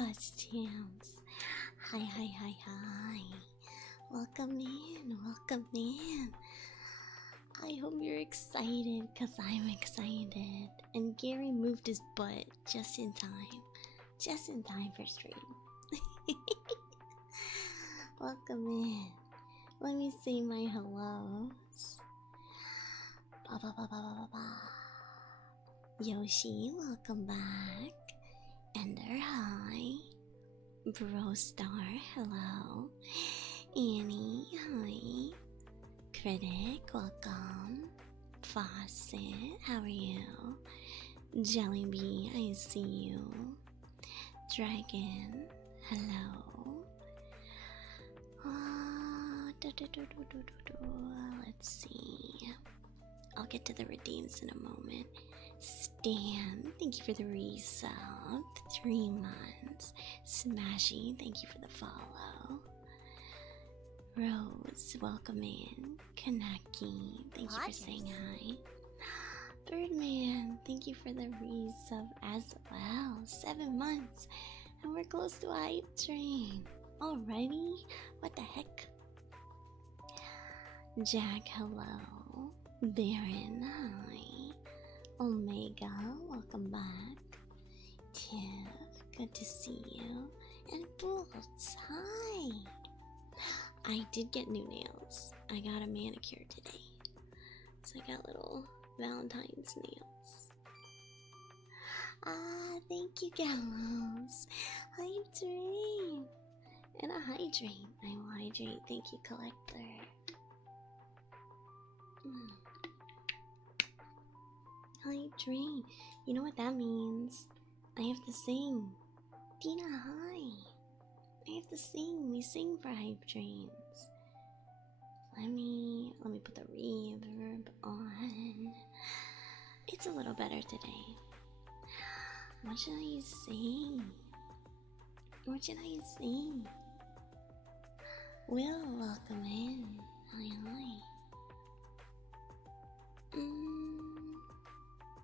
Podge Jams. Hi, hi, hi, hi. Welcome in, welcome in. I hope you're excited, because I'm excited. And Gary moved his butt just in time. Just in time for stream. Welcome in. Let me say my hellos. Ba ba ba ba ba ba ba. Yoshi, welcome back. Ender, hi. Brostar, hello. Annie, hi. Critic, welcome. Faucet, how are you? Jellybee, I see you. Dragon, hello. Let's see. I'll get to the redeems in a moment. Stan, thank you for the resub. 3 months. Smashy, thank you for the follow. Rose, welcome in. Kanaki, thank you for saying hi. Birdman, thank you for the resub as well. 7 months. And we're close to a hype train. Alrighty? What the heck? Jack, hello. Baron, hi. Omega, welcome back. Tiff, good to see you. And Bolts, hi. I did get new nails. I got a manicure today. So I got little Valentine's nails. Ah, thank you, Gallows. Hydrate. And a hydrate. I will hydrate. Thank you, Collector. Hydrate. You know what that means? I have to sing. Tina, hi. I have to sing. We sing for hype trains. Let me put the reverb on. It's a little better today. What should I sing? What should I sing? Will, welcome in. Hi, hi.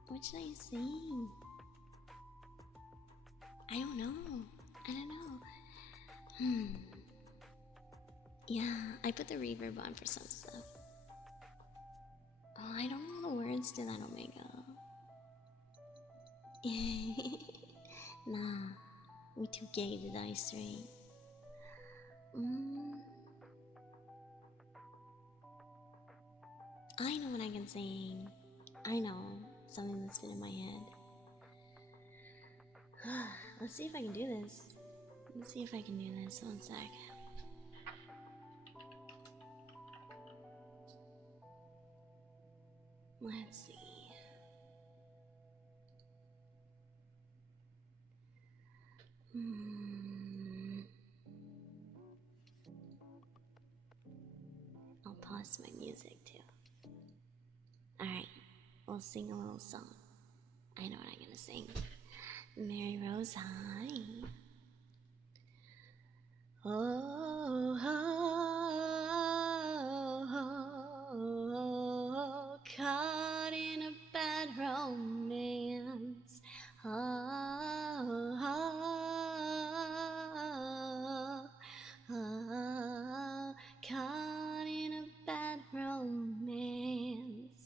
What should I sing? I don't know. Yeah, I put the reverb on for some stuff. Oh, I don't know the words to that, Omega. Nah, we too gay to die straight. I know what I can sing. I know something that's been in my head. Let's see if I can do this. Let's see if I can do this. One sec. Let's see. I'll pause my music too. Alright, we'll sing a little song. I know what I'm gonna sing. Mary Rose, hi. Oh, caught in a bad romance. Caught in a bad romance.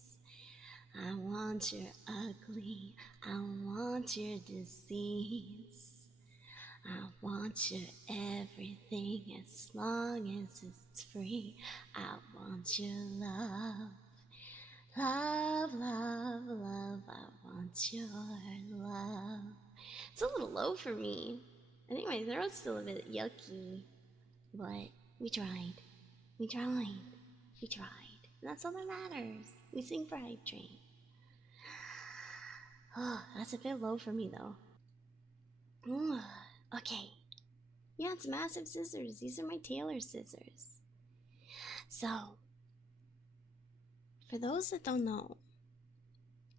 I want your ugly, I want your disease. I want your everything as long as it's free. I want your love. Love, love, love, I want your love. It's a little low for me. I think my throat's still a bit yucky. But we tried. We tried. We tried. And that's all that matters. We sing for Hype Train. Oh, that's a bit low for me though. Okay. Yeah, it's massive scissors. These are my tailor scissors. So, for those that don't know,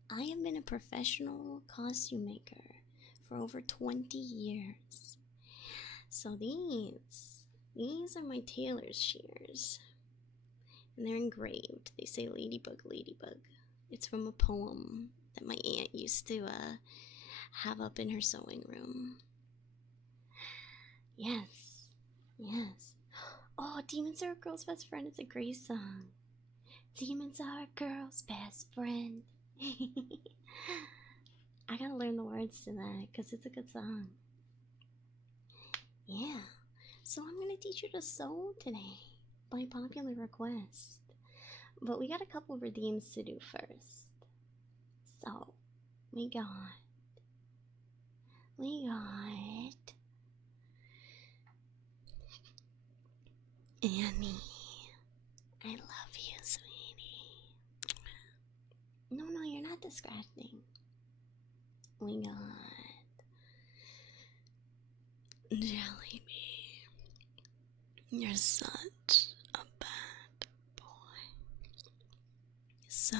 I have been a professional costume maker for over 20 years. So these are my tailor's shears. And they're engraved. They say ladybug, ladybug. It's from a poem that my aunt used to have up in her sewing room. Yes. Yes. Oh, Demons Are a Girl's Best Friend is a great song. Demons are a girl's best friend. I gotta learn the words to that because it's a good song. Yeah. So I'm gonna teach you to sew today by popular request. But we got a couple redeems to do first. So we got Annie. I love you, sweetie. No, you're not distracting. We got Jellybean. You're such a bad boy. So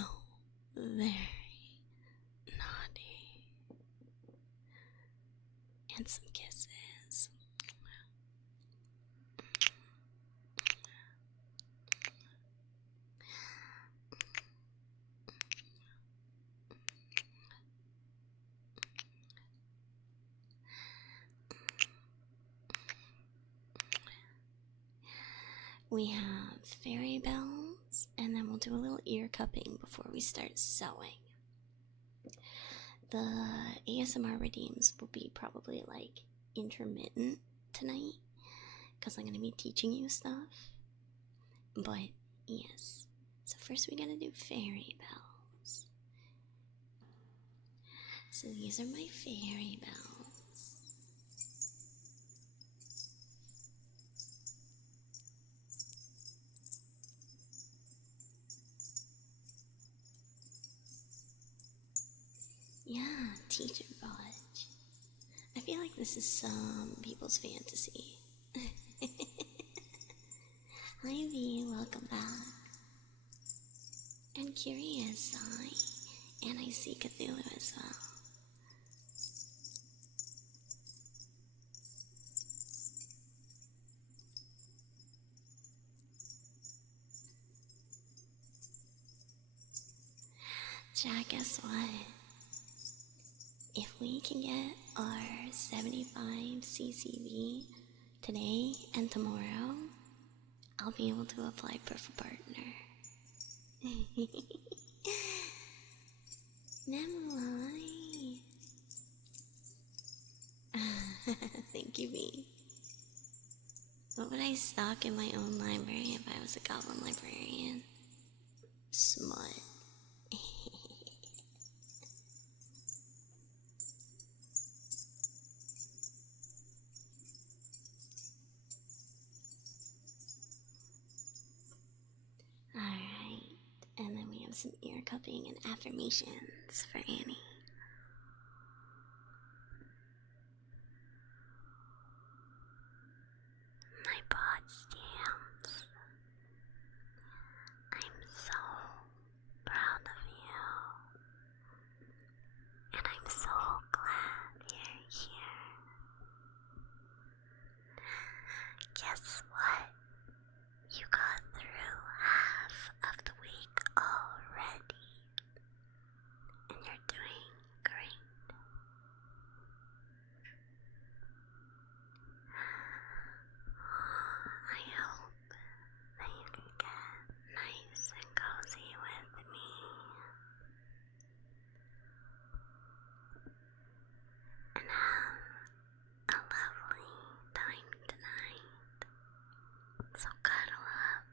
very naughty. And some kisses. We have fairy bells, and then we'll do a little ear cupping before we start sewing. The ASMR redeems will be probably like intermittent tonight because I'm going to be teaching you stuff. But yes, so first we gotta do fairy bells. So these are my fairy bells. Yeah, teacher Podge. I feel like this is some people's fantasy. Hi V, welcome back. And Curious Eye, and I see Cthulhu as well. Jack, guess what? If we can get our 75 CCV today and tomorrow, I'll be able to apply for a partner. Never mind. Thank you, B. What would I stock in my own library if I was a goblin librarian? Smut. Alright, and then we have some ear cupping and affirmations for Annie. My Podge jams. I'm so proud of you. And I'm so glad you're here. Guess what? You got through half of the week already. And you're doing great. I hope that you can get nice and cozy with me. And have a lovely time tonight. So cuddle up,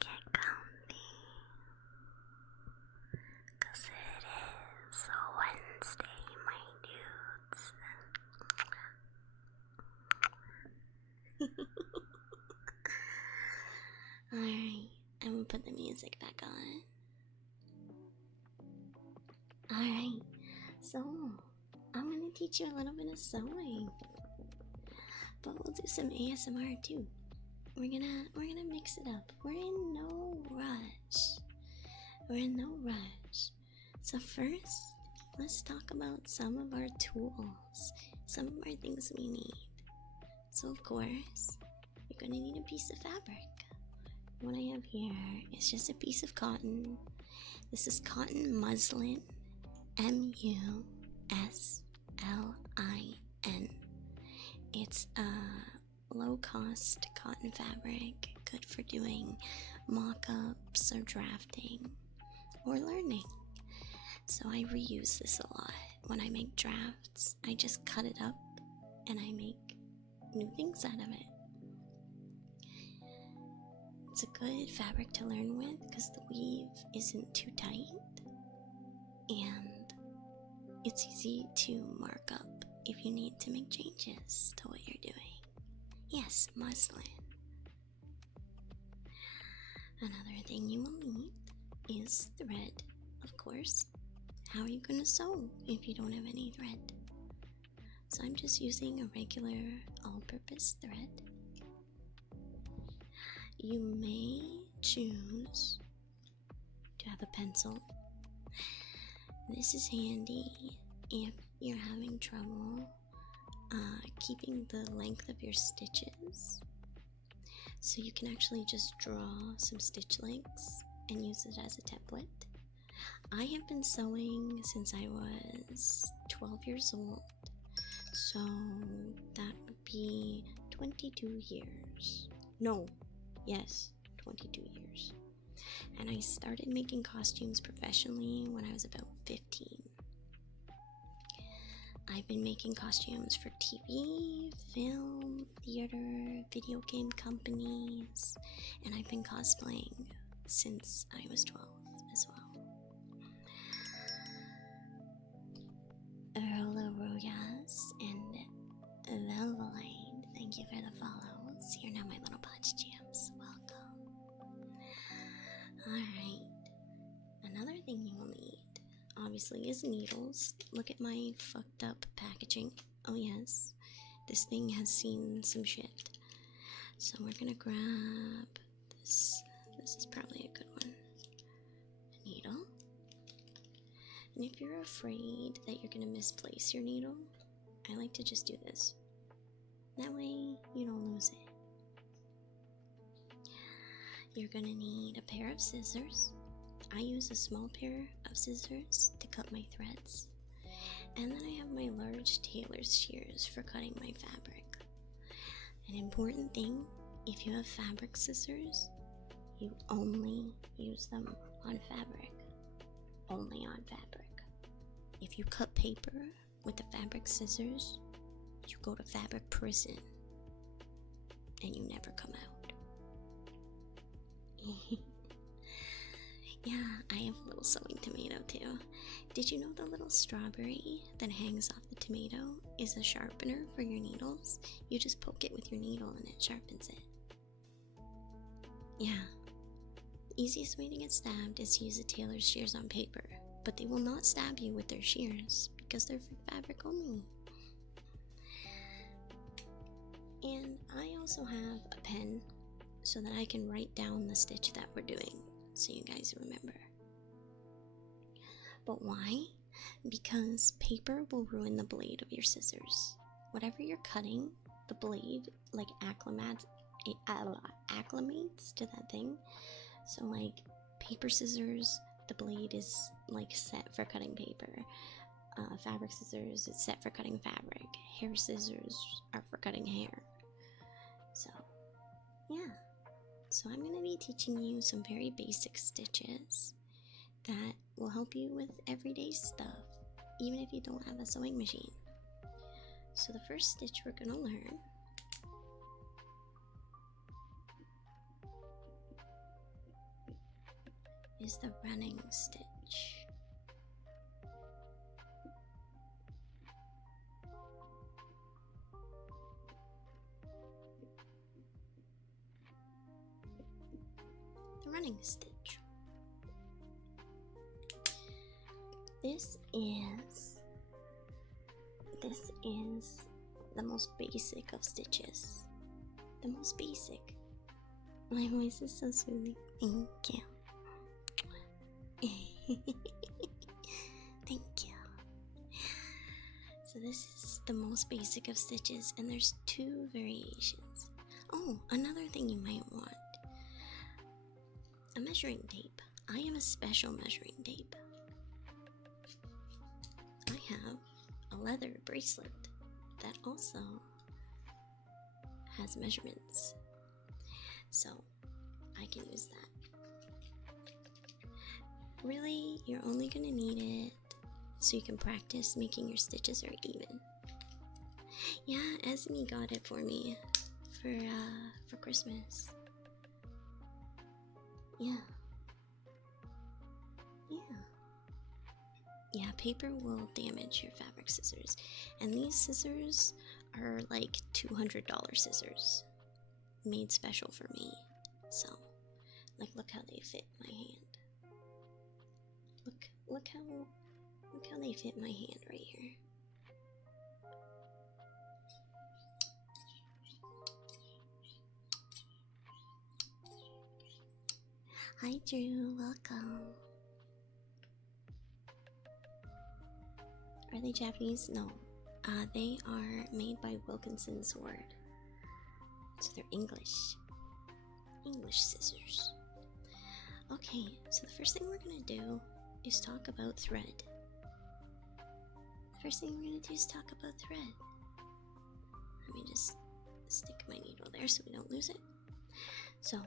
get comfy, 'cause it is a Wednesday, my dudes. Alright, I'm gonna put the music back on. Alright, so I'm gonna teach you a little bit of sewing. But we'll do some ASMR too. We're gonna mix it up. We're in no rush. So first, let's talk about some of our tools, some of our things we need. So of course, you're gonna need a piece of fabric. What I have here is just a piece of cotton. This is cotton muslin, MUSLIN. and it's a low-cost cotton fabric, good for doing mock-ups or drafting or learning. So I reuse this a lot. When I make drafts, I just cut it up and I make new things out of it. It's a good fabric to learn with because the weave isn't too tight and it's easy to mark up if you need to make changes to what you're doing. Yes, muslin. Another thing you will need is thread, of course. How are you going to sew if you don't have any thread? So I'm just using a regular all-purpose thread. You may choose to have a pencil. This is handy if you're having trouble keeping the length of your stitches. So you can actually just draw some stitch lengths and use it as a template. I have been sewing since I was 12 years old, so that would be 22 years. No, yes, 22 years. And I started making costumes professionally when I was about 15. I've been making costumes for TV, film, theater, video game companies, and I've been cosplaying since I was 12 as well. Royas and Velveline, thank you for the follows. You're now my little Podge jams. Welcome. Alright, another thing you will need, obviously, is needles. Look at my fucked up packaging. Oh yes, this thing has seen some shit. So we're gonna grab this. This is probably a good one. A needle. And if you're afraid that you're gonna misplace your needle, I like to just do this. That way you don't lose it. You're gonna need a pair of scissors. I use a small pair of scissors to cut my threads. And then I have my large tailor's shears for cutting my fabric. An important thing, if you have fabric scissors, you only use them on fabric. Only on fabric. If you cut paper with the fabric scissors, you go to fabric prison and you never come out. Yeah, I have a little sewing tomato too. Did you know the little strawberry that hangs off the tomato is a sharpener for your needles? You just poke it with your needle and it sharpens it. Yeah. The easiest way to get stabbed is to use a tailor's shears on paper, but they will not stab you with their shears because they're for fabric only. And I also have a pen so that I can write down the stitch that we're doing so you guys remember. But why? Because paper will ruin the blade of your scissors. Whatever you're cutting, the blade like acclimates to that thing. So like paper scissors, the blade is like set for cutting paper. Fabric scissors, it's set for cutting fabric. Hair scissors are for cutting hair. So yeah. So I'm going to be teaching you some very basic stitches that will help you with everyday stuff, even if you don't have a sewing machine. So the first stitch we're going to learn is the running stitch. The running stitch. This is the most basic of stitches. The most basic. My voice is so soothing. Thank you. Thank you. So this is the most basic of stitches, and there's two variations. Oh, another thing you might want. A measuring tape. I have a special measuring tape. I have a leather bracelet that also has measurements, so I can use that. Really, you're only gonna need it so you can practice making your stitches are even. Yeah, Esme got it for me for Christmas. Yeah. Yeah, paper will damage your fabric scissors, and these scissors are like $200 scissors, made special for me. So, like, look how they fit my hand. Look how they fit my hand right here. Hi Drew, welcome. Are they Japanese? No. They are made by Wilkinson Sword. So they're English. English scissors. Okay, so the first thing we're gonna do is talk about thread. Let me just stick my needle there so we don't lose it. So,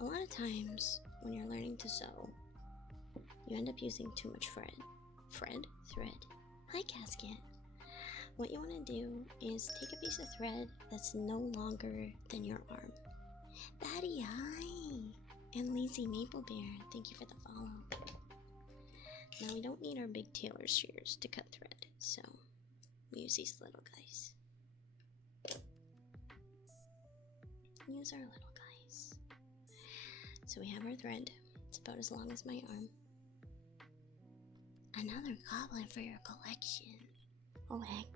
a lot of times when you're learning to sew, you end up using too much thread. Hi, Casket. What you want to do is take a piece of thread that's no longer than your arm. Batty, hi! And Lazy Maple Bear, thank you for the follow. Now we don't need our big tailor shears to cut thread, so we use these little guys. Use our little guys. So we have our thread. It's about as long as my arm. Another goblin for your collection. Oh heck.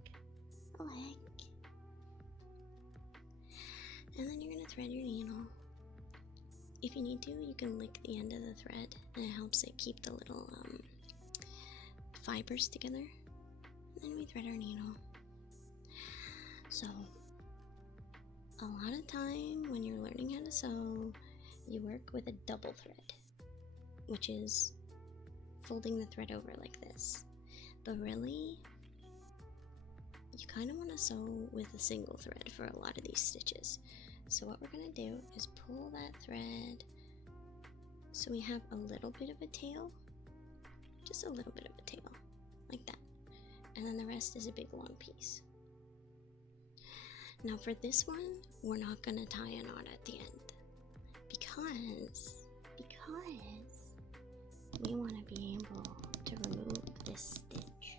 And then you're gonna thread your needle. If you need to, you can lick the end of the thread, and it helps it keep the little fibers together. And then we thread our needle. So, a lot of time when you're learning how to sew, you work with a double thread, which is folding the thread over like this. But really, you kind of want to sew with a single thread for a lot of these stitches. So what we're going to do is pull that thread so we have a little bit of a tail, just a little bit of a tail, like that. And then the rest is a big long piece. Now for this one, we're not going to tie a knot at the end because we want to be able to remove this stitch,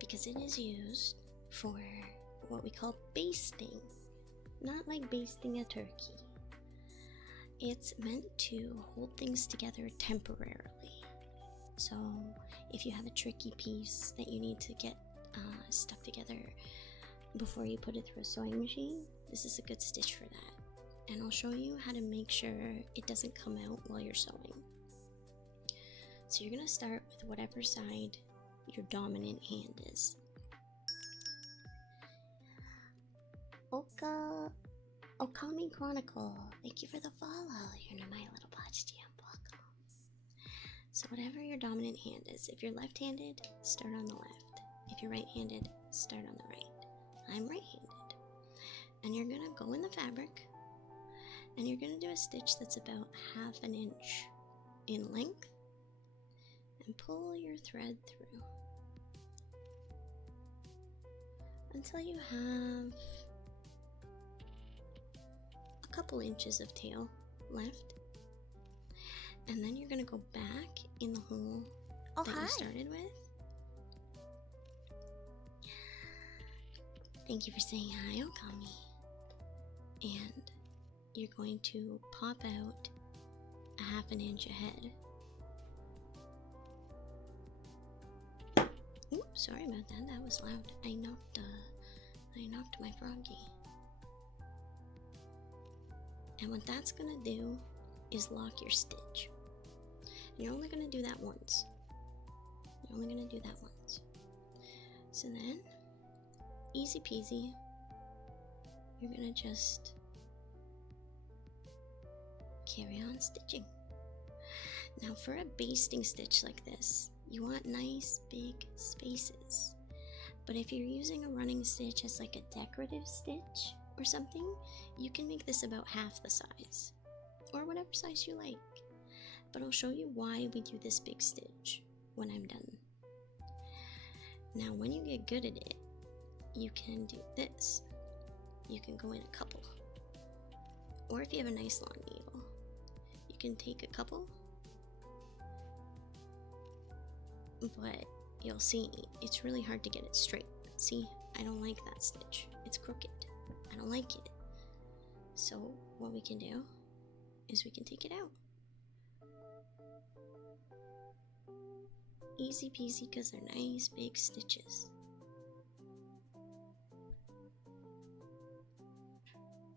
because it is used for what we call basting. Not like basting a turkey. It's meant to hold things together temporarily. So if you have a tricky piece that you need to get stuck together before you put it through a sewing machine, this is a good stitch for that. And I'll show you how to make sure it doesn't come out while you're sewing. So you're going to start with whatever side your dominant hand is. Okami Chronicle, thank you for the follow. You're my little Podge jam. Welcome. So whatever your dominant hand is, if you're left-handed, start on the left. If you're right-handed, start on the right. I'm right-handed. And you're gonna go in the fabric, and you're gonna do a stitch that's about 1/2 inch in length, and pull your thread through until you have a couple inches of tail left. And then you're gonna go back in the hole that you started with. Thank you for saying hi, Okami. And you're going to pop out 1/2 inch ahead. Oops, sorry about that. That was loud. I knocked my froggy. And what that's gonna do is lock your stitch. And you're only gonna do that once. So then, easy peasy, you're gonna just carry on stitching. Now for a basting stitch like this, you want nice big spaces. But if you're using a running stitch as like a decorative stitch or something, you can make this about half the size, or whatever size you like. But I'll show you why we do this big stitch when I'm done. Now when you get good at it, you can do this. You can go in a couple. Or if you have a nice long needle, you can take a couple. But you'll see, it's really hard to get it straight. See, I don't like that stitch. It's crooked. I don't like it. So what we can do is we can take it out. Easy peasy, because they're nice big stitches.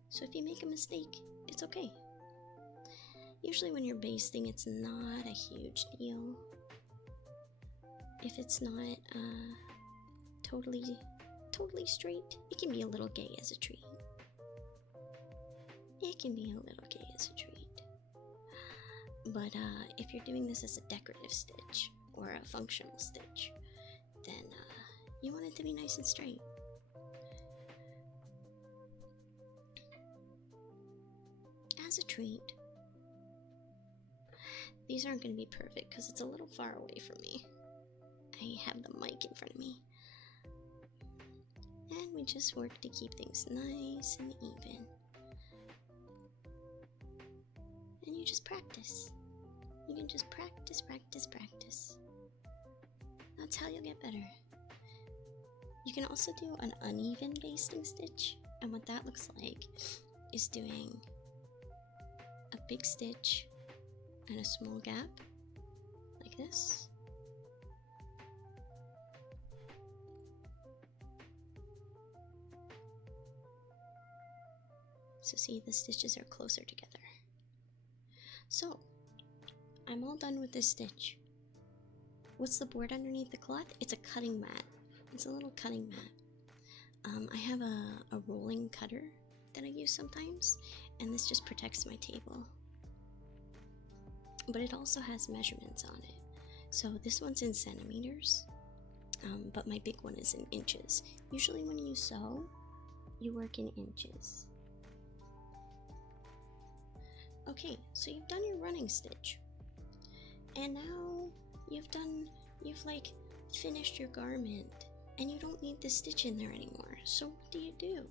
So if you make a mistake, it's okay. Usually when you're basting, it's not a huge deal. If it's not totally straight, it can be a little gay as a treat. It can be a little gay as a treat. But if you're doing this as a decorative stitch or a functional stitch, then you want it to be nice and straight. As a treat, these aren't going to be perfect because it's a little far away from me. I have the mic in front of me. And we just work to keep things nice and even. And you just practice. You can just practice, practice, practice. That's how you'll get better. You can also do an uneven basting stitch. And what that looks like is doing a big stitch and a small gap, like this. So see, the stitches are closer together. So, I'm all done with this stitch. What's the board underneath the cloth? It's a cutting mat. It's a little cutting mat. I have a rolling cutter that I use sometimes, and this just protects my table. But it also has measurements on it. So this one's in centimeters, but my big one is in inches. Usually when you sew, you work in inches. Okay, so you've done your running stitch, and now you've like finished your garment, and you don't need the stitch in there anymore. So what do?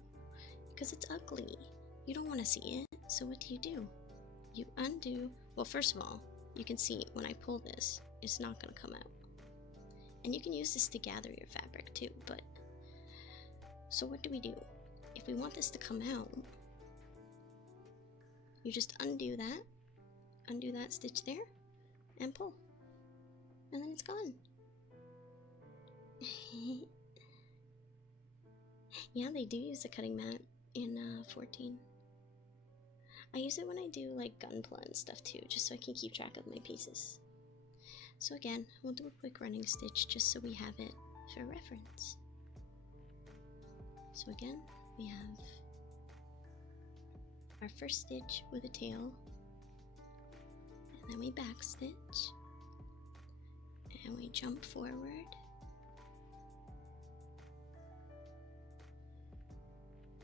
Because it's ugly. You don't want to see it, so what do? You undo. Well, first of all, you can see when I pull this, it's not going to come out. And you can use this to gather your fabric too, but so what do? If we want this to come out, you just undo that stitch there, and pull, and then it's gone. Yeah, they do use a cutting mat in 14. I use it when I do like gunpla and stuff too, just so I can keep track of my pieces. So again, we'll do a quick running stitch just so we have it for reference. So again, we have our first stitch with a tail, and then we back stitch, and we jump forward,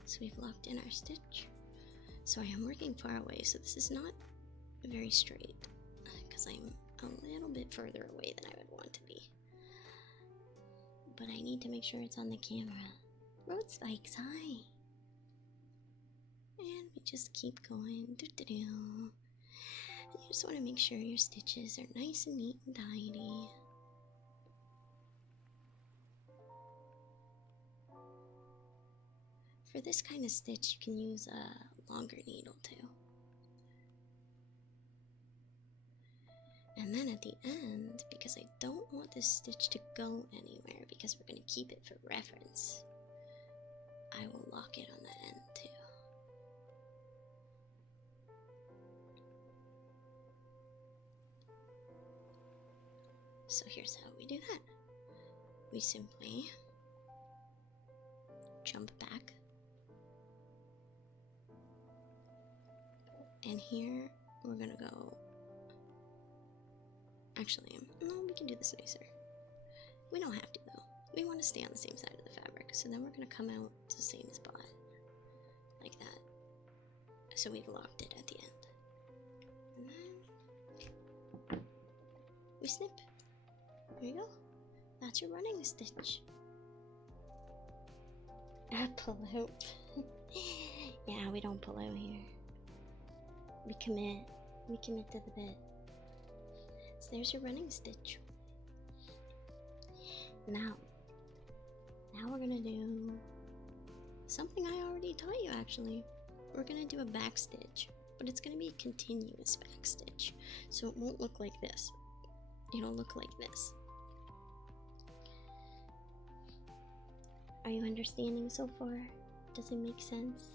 so we've locked in our stitch. Sorry, I'm working far away, so this is not very straight because I'm a little bit further away than I would want to be, but I need to make sure it's on the camera. Road spikes, hi. And we just keep going. You just want to make sure your stitches are nice and neat and tidy. For this kind of stitch, you can use a longer needle too. And then at the end, because I don't want this stitch to go anywhere, because we're going to keep it for reference, I will lock it on the end too. So here's how we do that. We simply jump back, and here we're gonna go, actually, no, we can do this nicer. We don't have to though. we want to stay on the same side of the fabric. So then we're going to come out to the same spot, like that. So we've locked it at the end. And then we snip. There you go. That's your running stitch. Pull out. Yeah, we don't pull out here. We commit. We commit to the bit. So there's your running stitch. Now we're gonna do something I already taught you actually. We're gonna do a back stitch, but it's gonna be a continuous back stitch. So it won't look like this. It'll look like this. Are you understanding so far? Does it make sense?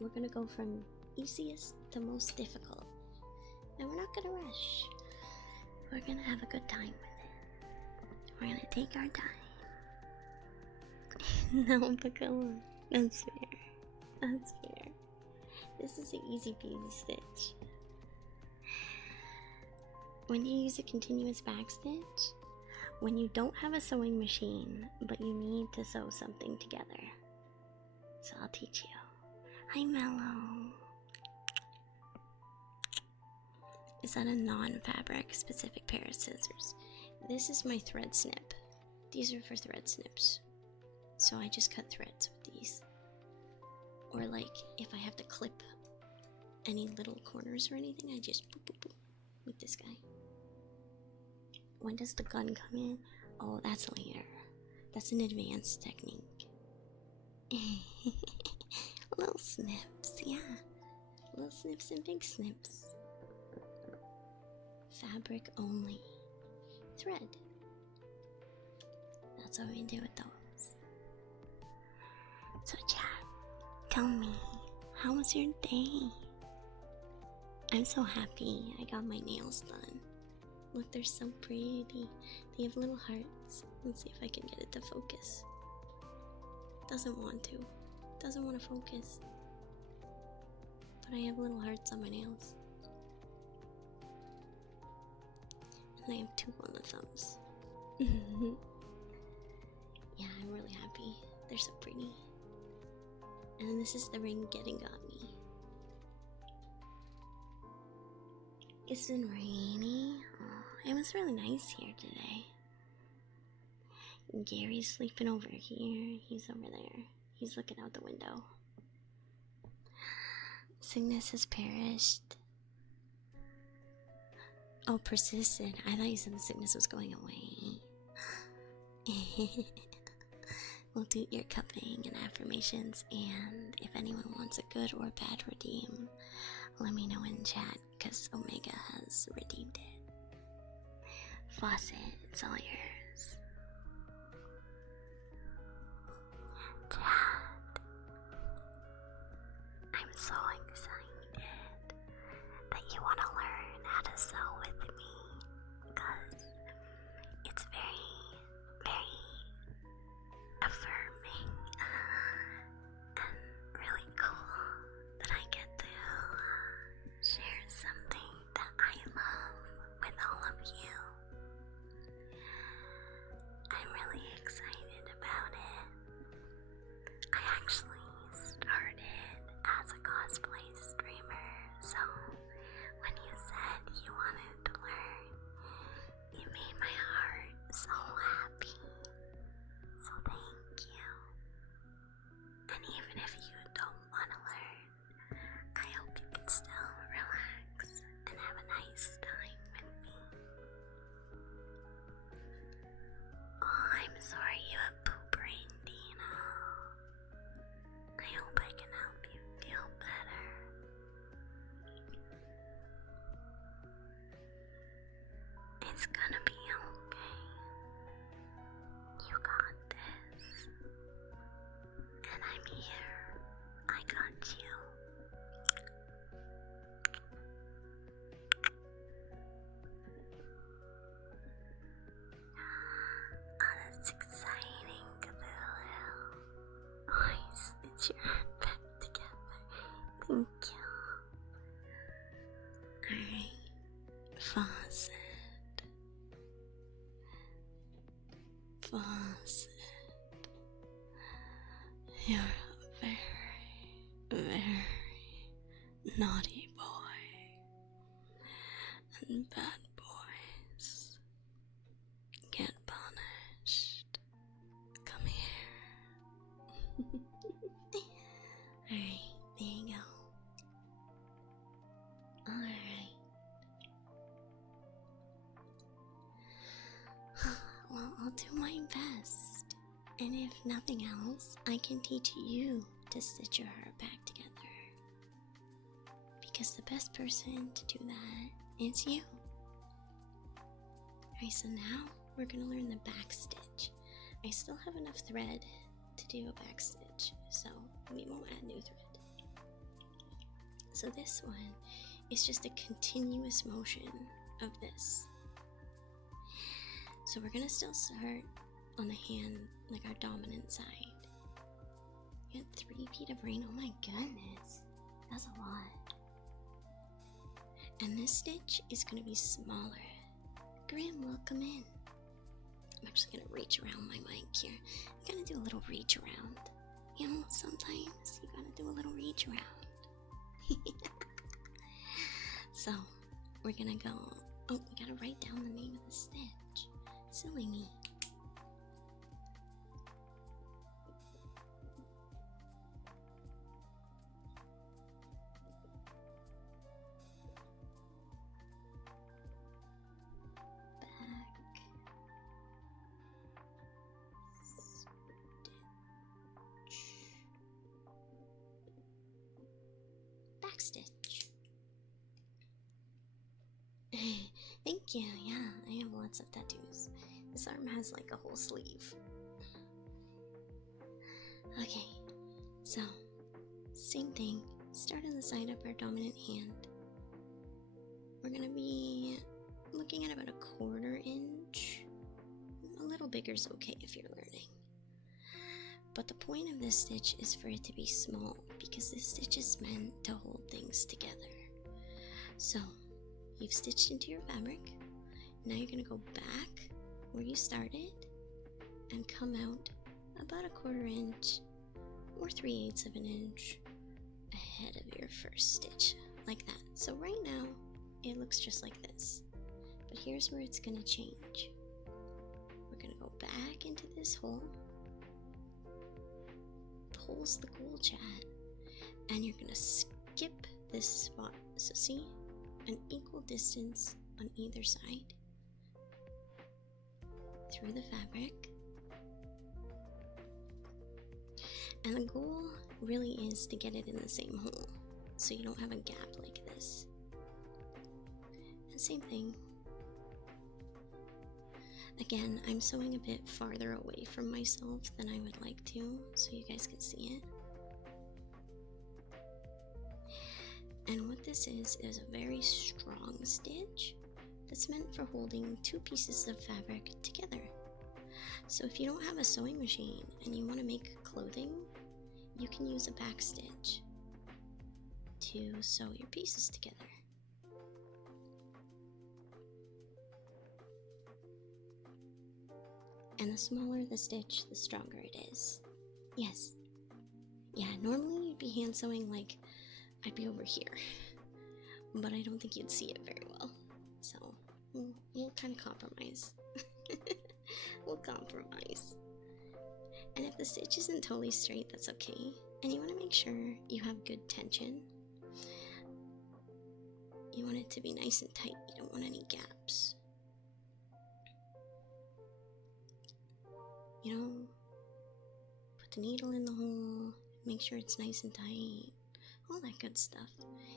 We're gonna go from easiest to most difficult. And we're not gonna rush. We're gonna have a good time with it. We're gonna take our time. No, but come on. That's fair. That's fair. This is an easy peasy stitch. When you use a continuous back stitch, when you don't have a sewing machine, but you need to sew something together. So I'll teach you. Hi, Mellow. Is that a non-fabric specific pair of scissors? This is my thread snip. These are for thread snips. So I just cut threads with these. Or like, if I have to clip any little corners or anything, I just boop boop boop with this guy. When does the gun come in? Oh, that's later. That's an advanced technique. Little snips, yeah. Little snips and big snips. Fabric only. Thread. That's what we do with those. So chat, tell me, how was your day? I'm so happy I got my nails done. Look, they're so pretty. They have little hearts. Let's see if I can get it to focus. Doesn't want to. Doesn't want to focus. But I have little hearts on my nails. And I have 2 on the thumbs. Yeah, I'm really happy. They're so pretty. And then this is the ring getting got me. It's been rainy. Oh, it was really nice here today. Gary's sleeping over here. He's over there. He's looking out the window. Cygnus has perished. Oh, persisted. I thought you said the sickness was going away. We'll do your cupping and affirmations, and if anyone wants a good or bad redeem, let me know in chat, because Omega has redeemed it. Faucet, it's all yours. Chat, I'm so excited that you want to learn how to sew with me, because it's very, very affirming and really cool that I get to share something that I love with all of you. I'm really excited about it. I actually started as a cosplay streamer, so when you said you wanted to learn, you made my heart so happy. So thank you. And even if you don't want to learn, I hope you can still relax and have a nice time with me. Oh, I'm sorry you have poop brain, Dina. I hope I can help you feel better. It's gonna be okay. You got this. And I'm here. I got you. Oh, that's exciting, Cthulhu. Oh, I stitch your head back together. Thank you. Alright. Faucet. Faucet. naughty boy and bad boys get punished. Come here. Alright, there you go. Alright. Well, I'll do my best. And if nothing else, I can teach you to stitch your heart back together. Because the best person to do that is you. Alright, so now we're going to learn the back stitch. I still have enough thread to do a back stitch, so we won't add new thread. So this one is just a continuous motion of this. So we're gonna still start on the hand, like our dominant side. You had 3 feet of rain, oh my goodness, that's a lot. And this stitch is gonna be smaller. Graham, welcome in. I'm just gonna reach around my mic here. I'm gonna do a little reach around. You know, sometimes you gotta do a little reach around. So, we're gonna go, oh, we gotta write down the name of the stitch. Silly me. Back stitch. Thank you, yeah, I have lots of tattoos. This arm has like a whole sleeve. Okay, so, same thing. Start on the side of our dominant hand. We're gonna be looking at about a 1/4 inch. A little bigger is okay if you're learning. But the point of this stitch is for it to be small, because this stitch is meant to hold things together. So, you've stitched into your fabric. Now you're going to go back where you started and come out about a 1/4 inch or 3/8 of an inch ahead of your first stitch, like that. So right now, it looks just like this. But here's where it's going to change. We're going to go back into this hole. The hole's the goal, chat. And you're going to skip this spot. So see? An equal distance on either side through the fabric. And the goal really is to get it in the same hole, so you don't have a gap like this. And same thing. Again, I'm sewing a bit farther away from myself than I would like to, so you guys can see it. And what this is a very strong stitch that's meant for holding 2 pieces of fabric together. So if you don't have a sewing machine and you want to make clothing, you can use a back stitch to sew your pieces together. And the smaller the stitch, the stronger it is. Yes. Yeah, normally you'd be hand sewing like I'd be over here, but I don't think you'd see it very well. So we'll kind of compromise. We'll compromise. And if the stitch isn't totally straight, that's okay. And you want to make sure you have good tension. You want it to be nice and tight. You don't want any gaps. You know, put the needle in the hole, make sure it's nice and tight, all that good stuff.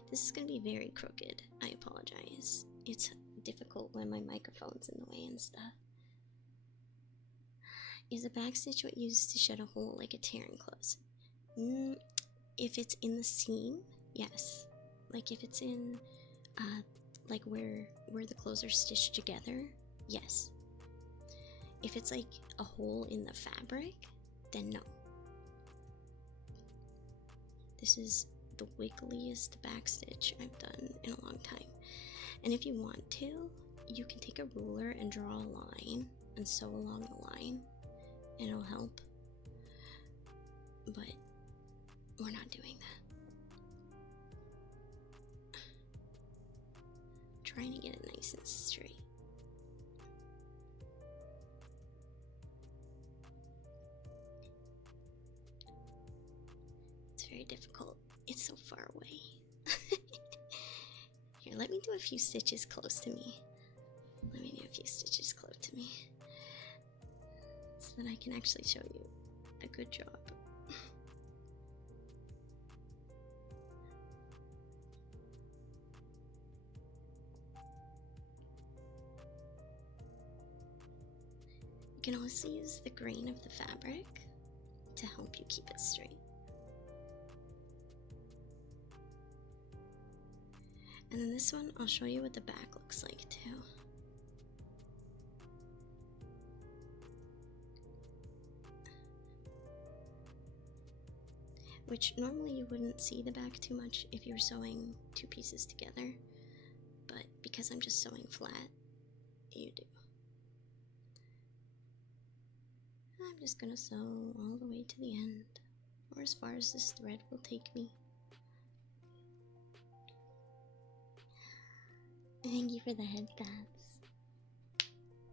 This is going to be very crooked. I apologize. It's difficult when my microphone's in the way and stuff. Is a backstitch what used to shed a hole like a tear in clothes? If it's in the seam, yes. Like if it's in, like where the clothes are stitched together, yes. If it's like a hole in the fabric, then no. This is the wiggliest backstitch I've done in a long time. And if you want to, you can take a ruler and draw a line and sew along the line, and it'll help. But we're not doing that. trying to get it nice and straight. It's very difficult. It's so far away. Here, let me do a few stitches close to me. Let me do a few stitches close to me, so that I can actually show you a good job. You can also use the grain of the fabric to help you keep it straight. And then this one, I'll show you what the back looks like too. Which normally you wouldn't see the back too much if you were sewing two pieces together, but because I'm just sewing flat, you do. I'm just gonna sew all the way to the end, or as far as this thread will take me. Thank you for the head pats.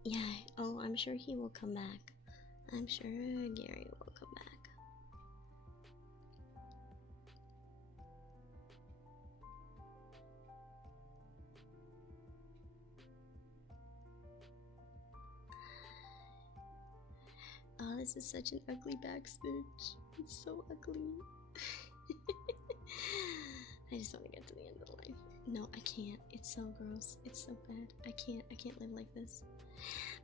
Yeah, oh, I'm sure he will come back. I'm sure Gary will come back. Oh, this is such an ugly backstitch. It's so ugly. I just want to get to the end of the line. No, I can't. It's so gross. It's so bad. I can't live like this.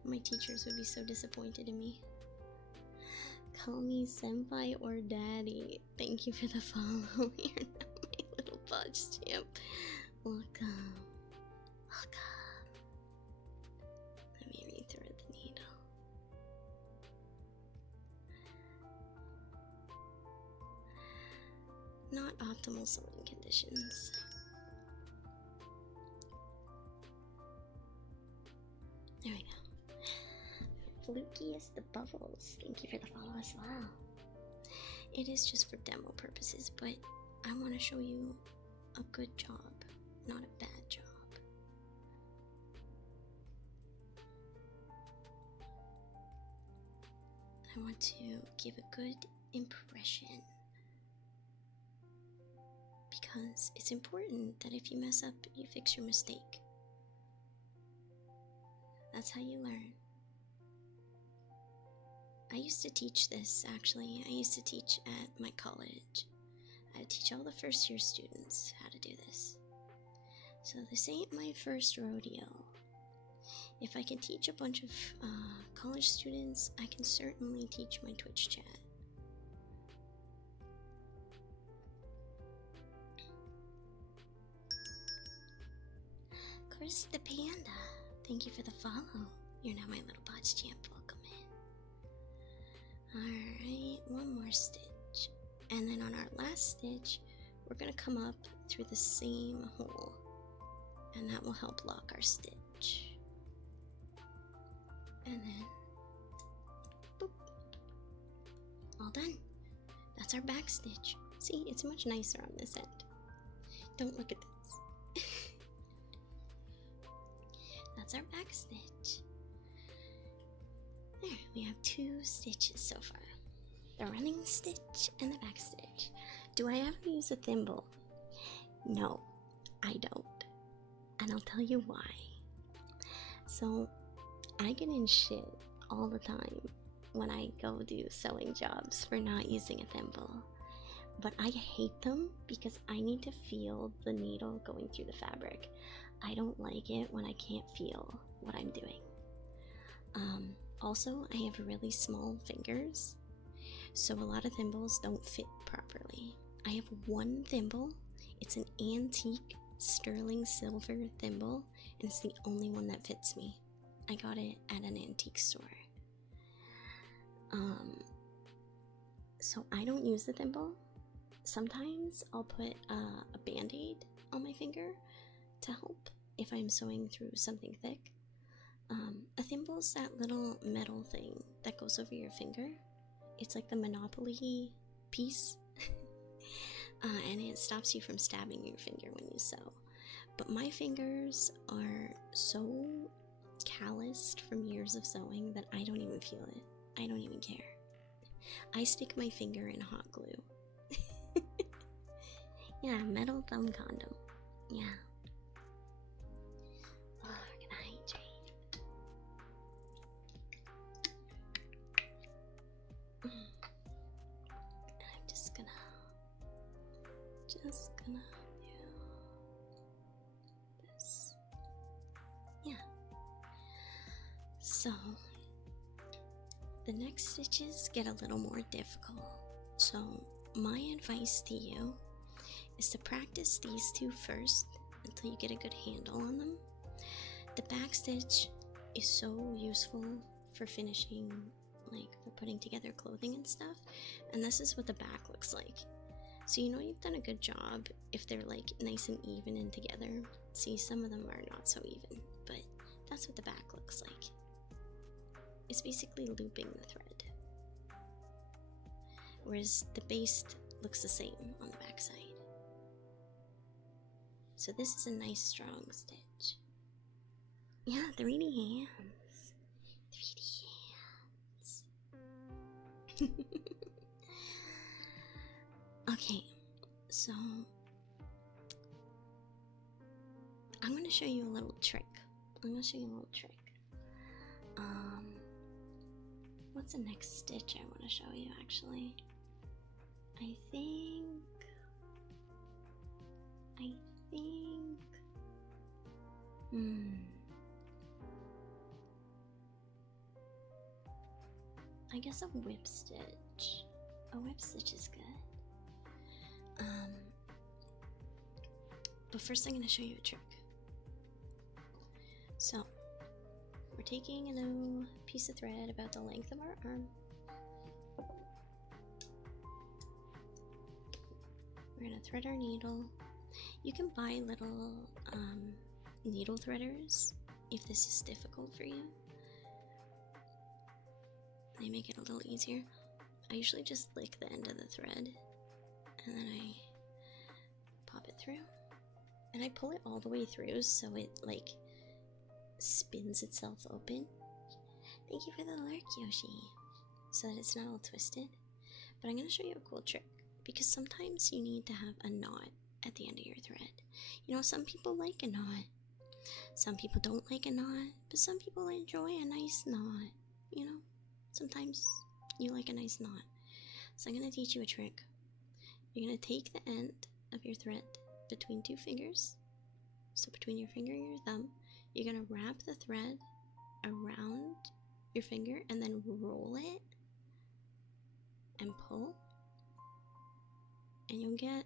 My teachers would be so disappointed in me. Call me senpai or daddy. Thank you for the follow. You're now my little Podge champ. Welcome. Welcome. Let me rethread the needle. Not optimal sewing conditions. There we go. Fluky as the bubbles. Thank you for the follow as well. It is just for demo purposes, but I want to show you a good job, not a bad job. I want to give a good impression, because it's important that if you mess up, you fix your mistake. That's how you learn. I used to teach this, actually. I used to teach at my college. I would teach all the first year students how to do this. So this ain't my first rodeo. If I can teach a bunch of college students, I can certainly teach my Twitch chat. Chris the Panda, thank you for the follow. You're now my little Podge champ. Welcome in. Alright, one more stitch. And then on our last stitch, we're going to come up through the same hole. And that will help lock our stitch. And then, boop. All done. That's our back stitch. See, it's much nicer on this end. Don't look at this. That's our back stitch. There, we have 2 stitches so far. The running stitch and the back stitch. Do I ever use a thimble? No, I don't. And I'll tell you why. So, I get in shit all the time when I go do sewing jobs for not using a thimble. But I hate them because I need to feel the needle going through the fabric. I don't like it when I can't feel what I'm doing. Also, I have really small fingers, so a lot of thimbles don't fit properly. I have one thimble. It's an antique sterling silver thimble, and it's the only one that fits me. I got it at an antique store. So I don't use the thimble. Sometimes I'll put a band-aid on my finger to help if I'm sewing through something thick. A thimble's that little metal thing that goes over your finger. It's like the Monopoly piece. And it stops you from stabbing your finger when you sew. But my fingers are so calloused from years of sewing that I don't even feel it. I don't even care. I stick my finger in hot glue. Yeah, metal thumb condom. Yeah. Oh, we're gonna hydrate. I'm just gonna do this. Yeah. So the next stitches get a little more difficult. So my advice to you is to practice these two first until you get a good handle on them. The back stitch is so useful for finishing, like for putting together clothing and stuff, and this is what the back looks like. So you know you've done a good job if they're like nice and even and together. See, some of them are not so even, but that's what the back looks like. It's basically looping the thread, whereas the base looks the same on the back side. So this is a nice strong stitch. Yeah, 3D hands. 3D hands. Okay, so I'm going to show you a little trick. What's the next stitch I want to show you actually? I think I guess a whip stitch. A whip stitch is good. But first I'm going to show you a trick. So, we're taking a little piece of thread about the length of our arm. We're going to thread our needle. You can buy little needle threaders if this is difficult for you. They make it a little easier. I usually just lick the end of the thread and then I pop it through. And I pull it all the way through so it like spins itself open. Thank you for the lurk, Yoshi. So that it's not all twisted. But I'm going to show you a cool trick, because sometimes you need to have a knot at the end of your thread. You know, some people like a knot. Some people don't like a knot, but some people enjoy a nice knot. You know, sometimes you like a nice knot. So I'm going to teach you a trick. You're going to take the end of your thread between two fingers. So between your finger and your thumb, you're going to wrap the thread around your finger and then roll it and pull. And you'll get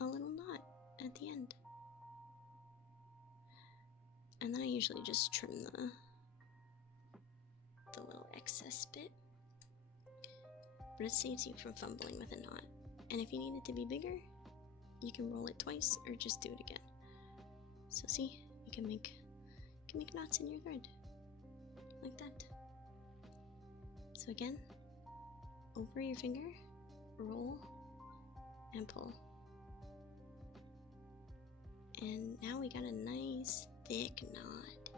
a little knot at the end. And then I usually just trim the little excess bit. But it saves you from fumbling with a knot. And if you need it to be bigger, you can roll it twice or just do it again. So see, you can make knots in your thread like that. So again, over your finger, roll and pull. And now we got a nice thick knot.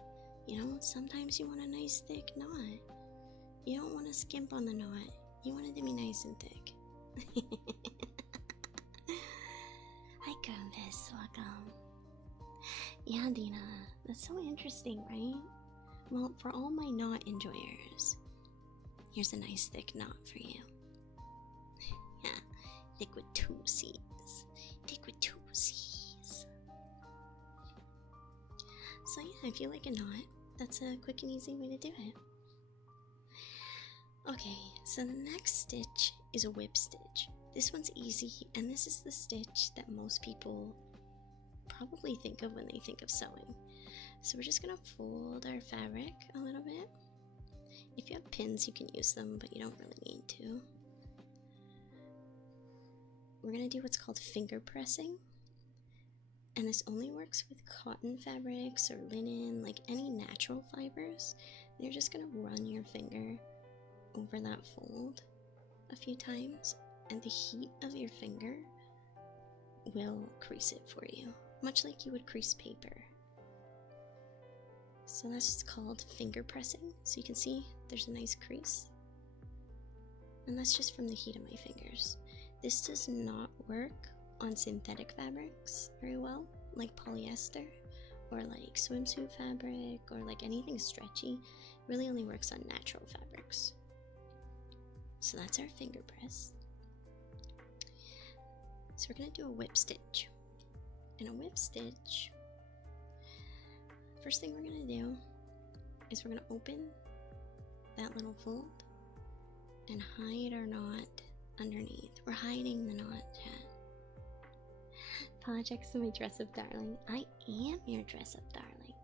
You know, sometimes you want a nice thick knot. You don't want to skimp on the knot. You want it to be nice and thick. Hi, Compass. Welcome. Yeah, Dina. That's so interesting, right? Well, for all my knot enjoyers, here's a nice thick knot for you. Yeah, thick with two C's. Thick with two C's. So yeah, if you like a knot, that's a quick and easy way to do it. Okay, so the next stitch is a whip stitch. This one's easy, and this is the stitch that most people probably think of when they think of sewing. So we're just gonna fold our fabric a little bit. If you have pins, you can use them, but you don't really need to. We're gonna do what's called finger pressing. And this only works with cotton fabrics or linen, like any natural fibers. You're just gonna run your finger over that fold a few times, and the heat of your finger will crease it for you. much like you would crease paper. So that's called finger pressing. So you can see there's a nice crease. And that's just from the heat of my fingers. This does not work on synthetic fabrics very well, like polyester or like swimsuit fabric or like anything stretchy. It really only works on natural fabrics. So that's our finger press. So we're gonna do a whip stitch. In a whip stitch, first thing we're gonna do is we're gonna open that little fold and hide our knot underneath. We're hiding the knot, chat. Podge to my dress up darling. I am your dress up darling.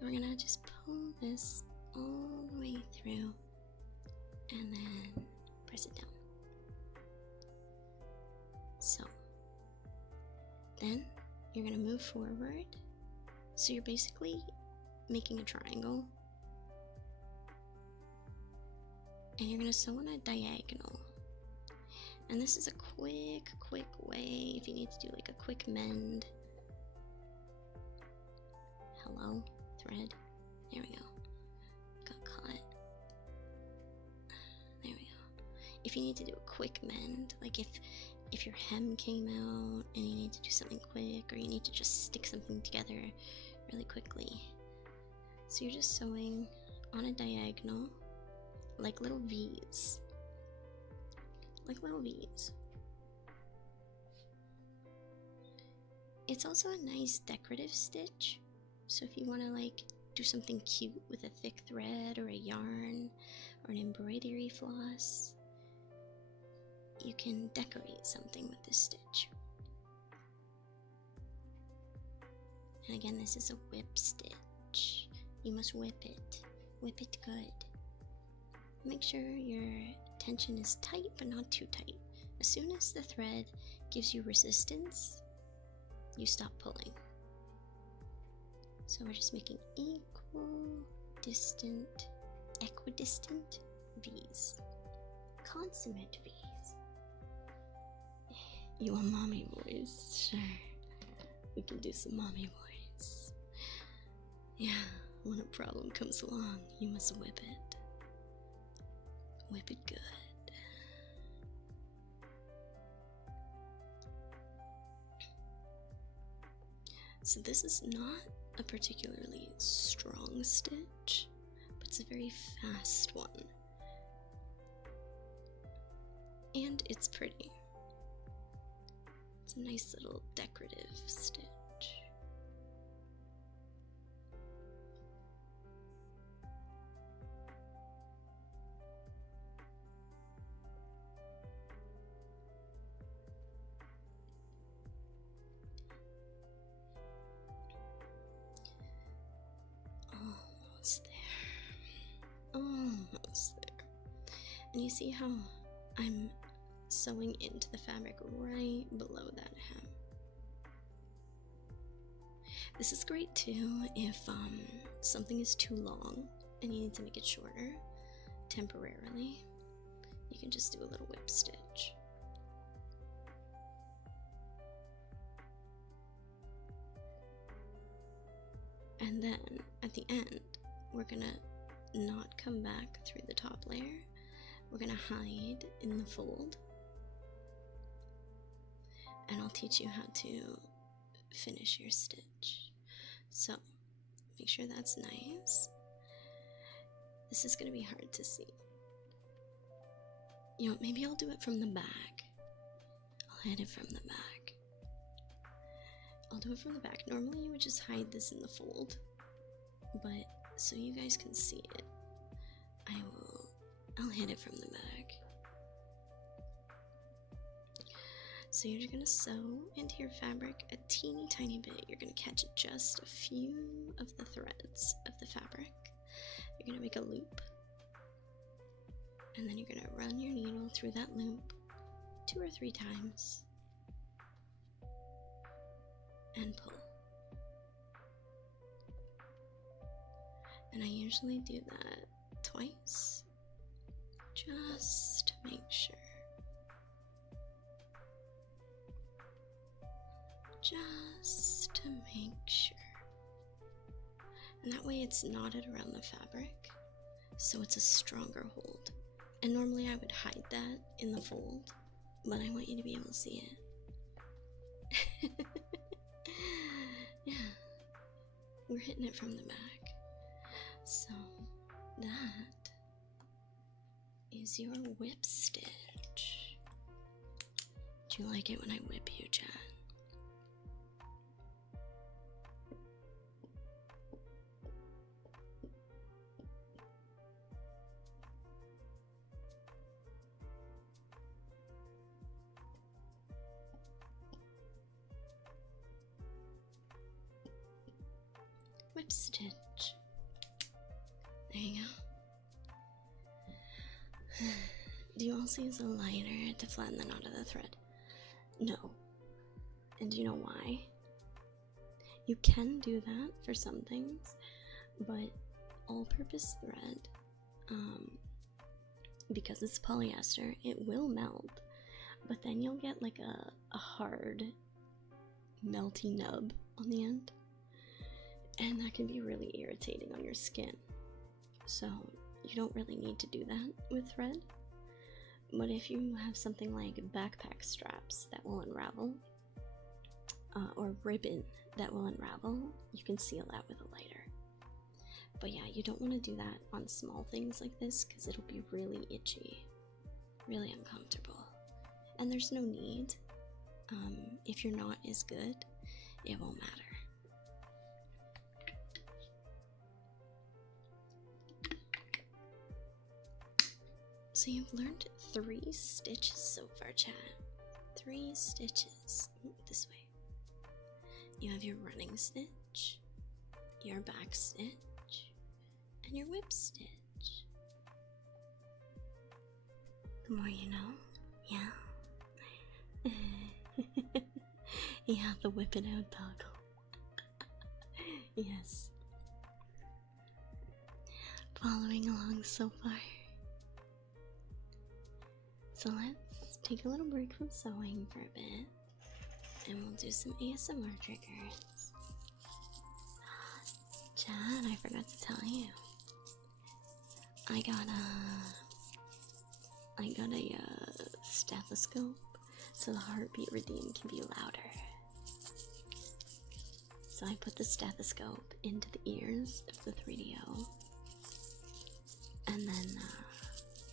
And we're gonna just pull this all the way through and then press it down. So then you're gonna move forward. So you're basically making a triangle. And you're gonna sew on a diagonal. And this is a quick way if you need to do like a quick mend. Hello, thread. There we go. Got caught. There we go. If you need to do a quick mend, like if your hem came out and you need to do something quick, or you need to just stick something together really quickly. So you're just sewing on a diagonal like little V's. Like little V's. It's also a nice decorative stitch. So if you want to like do something cute with a thick thread or a yarn or an embroidery floss, you can decorate something with this stitch. And again, this is a whip stitch. You must whip it. Whip it good. Make sure your tension is tight, but not too tight. As soon as the thread gives you resistance, you stop pulling. So we're just making equidistant V's. Consummate V's. You want mommy voice? Sure. We can do some mommy voice. Yeah, when a problem comes along, you must whip it. Whip it good. So this is not a particularly strong stitch, but it's a very fast one. And it's pretty. It's a nice little decorative stitch. Almost there. And you see how I'm sewing into the fabric right below that hem. This is great too if something is too long and you need to make it shorter temporarily. You can just do a little whip stitch. And then at the end, we're gonna not come back through the top layer. We're gonna hide in the fold. And I'll teach you how to finish your stitch. So, make sure that's nice. This is gonna be hard to see. You know, maybe I'll do it from the back. I'll hide it from the back. I'll do it from the back. Normally you would just hide this in the fold, but so you guys can see it, I'll hit it from the back. So you're just gonna sew into your fabric a teeny tiny bit. You're gonna catch just a few of the threads of the fabric. You're gonna make a loop, and then you're gonna run your needle through that loop 2 or 3 times and pull. And I usually do that twice, just to make sure. just to make sure. And that way it's knotted around the fabric, so it's a stronger hold. And normally I would hide that in the fold, but I want you to be able to see it. Yeah, we're hitting it from the back. So that is your whip stitch. Do you like it when I whip you, Chad? Whip stitch. There you go. Do you also use a lighter to flatten the knot of the thread? No. And do you know why? You can do that for some things, but all-purpose thread, because it's polyester, it will melt, but then you'll get like a hard, melty nub on the end. And that can be really irritating on your skin. So you don't really need to do that with thread. But if you have something like backpack straps that will unravel, or ribbon that will unravel, you can seal that with a lighter. But yeah, you don't want to do that on small things like this because it'll be really itchy, really uncomfortable. And there's no need. If your knot is good, it won't matter. So you've learned 3 stitches so far, Chad. 3 stitches. This way. You have your running stitch, your back stitch, and your whip stitch. The more you know, yeah. Yeah, the whip it out toggle. Yes. Following along so far. So let's take a little break from sewing for a bit, and we'll do some ASMR triggers. Chad, I forgot to tell you. I got a stethoscope, so the heartbeat redeem can be louder. So I put the stethoscope into the ears of the 3DO, and then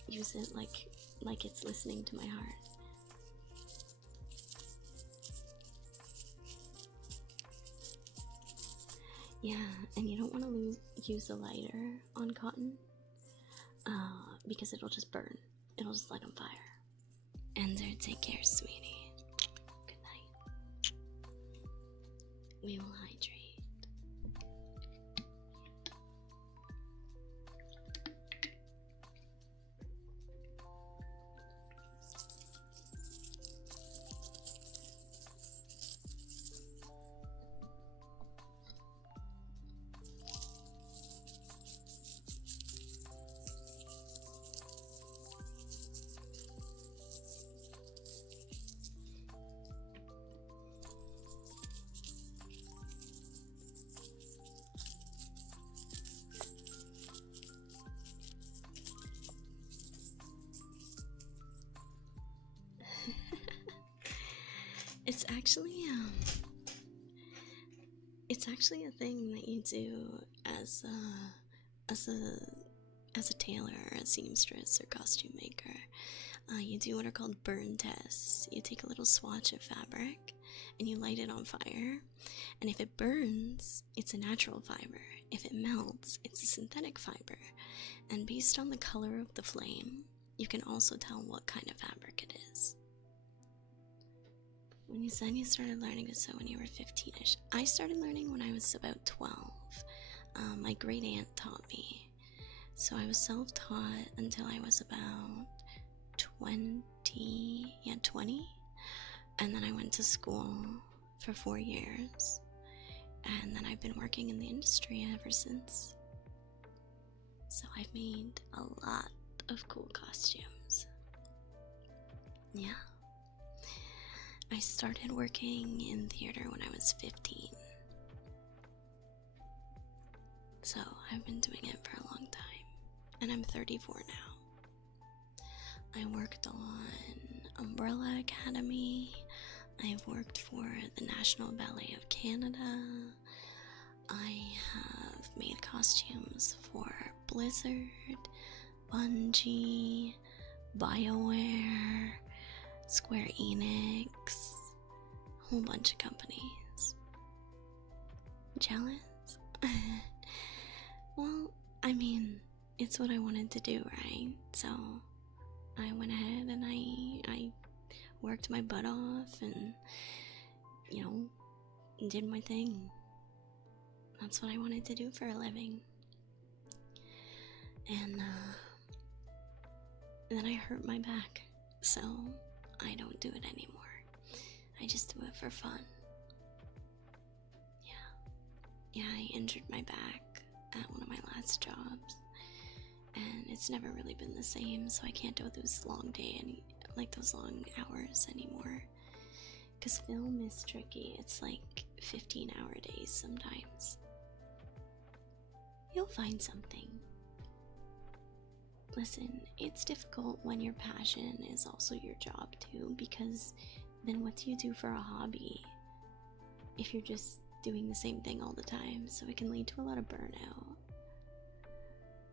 use it like it's listening to my heart. Yeah, and you don't want to use a lighter on cotton, because it'll just burn. It'll just light on fire. Ender, take care, sweetie. Good night. We will hydrate. It's actually a thing that you do as a tailor or a seamstress or costume maker. You do what are called burn tests. You take a little swatch of fabric and you light it on fire, and if it burns, it's a natural fiber. If it melts, it's a synthetic fiber. And based on the color of the flame, you can also tell what kind of fabric it is. When you said you started learning to sew when you were 15ish, I started learning when I was about 12. My great aunt taught me. So I was self-taught until I was about 20. And then I went to school for 4 years. And then I've been working in the industry ever since. So I've made a lot of cool costumes. Yeah. I started working in theater when I was 15. So I've been doing it for a long time, and I'm 34 now. I worked on Umbrella Academy. I've worked for the National Ballet of Canada. I have made costumes for Blizzard, Bungie, BioWare, Square Enix, a whole bunch of companies. Jealous? Well, I mean, it's what I wanted to do, right? So I went ahead and I worked my butt off and, did my thing. That's what I wanted to do for a living. And then I hurt my back, so I don't do it anymore. I just do it for fun. Yeah, I injured my back at one of my last jobs, and it's never really been the same, so I can't do those long hours anymore. Because film is tricky. It's like 15-hour days sometimes. You'll find something. Listen, it's difficult when your passion is also your job too, because then what do you do for a hobby if you're just doing the same thing all the time? So it can lead to a lot of burnout.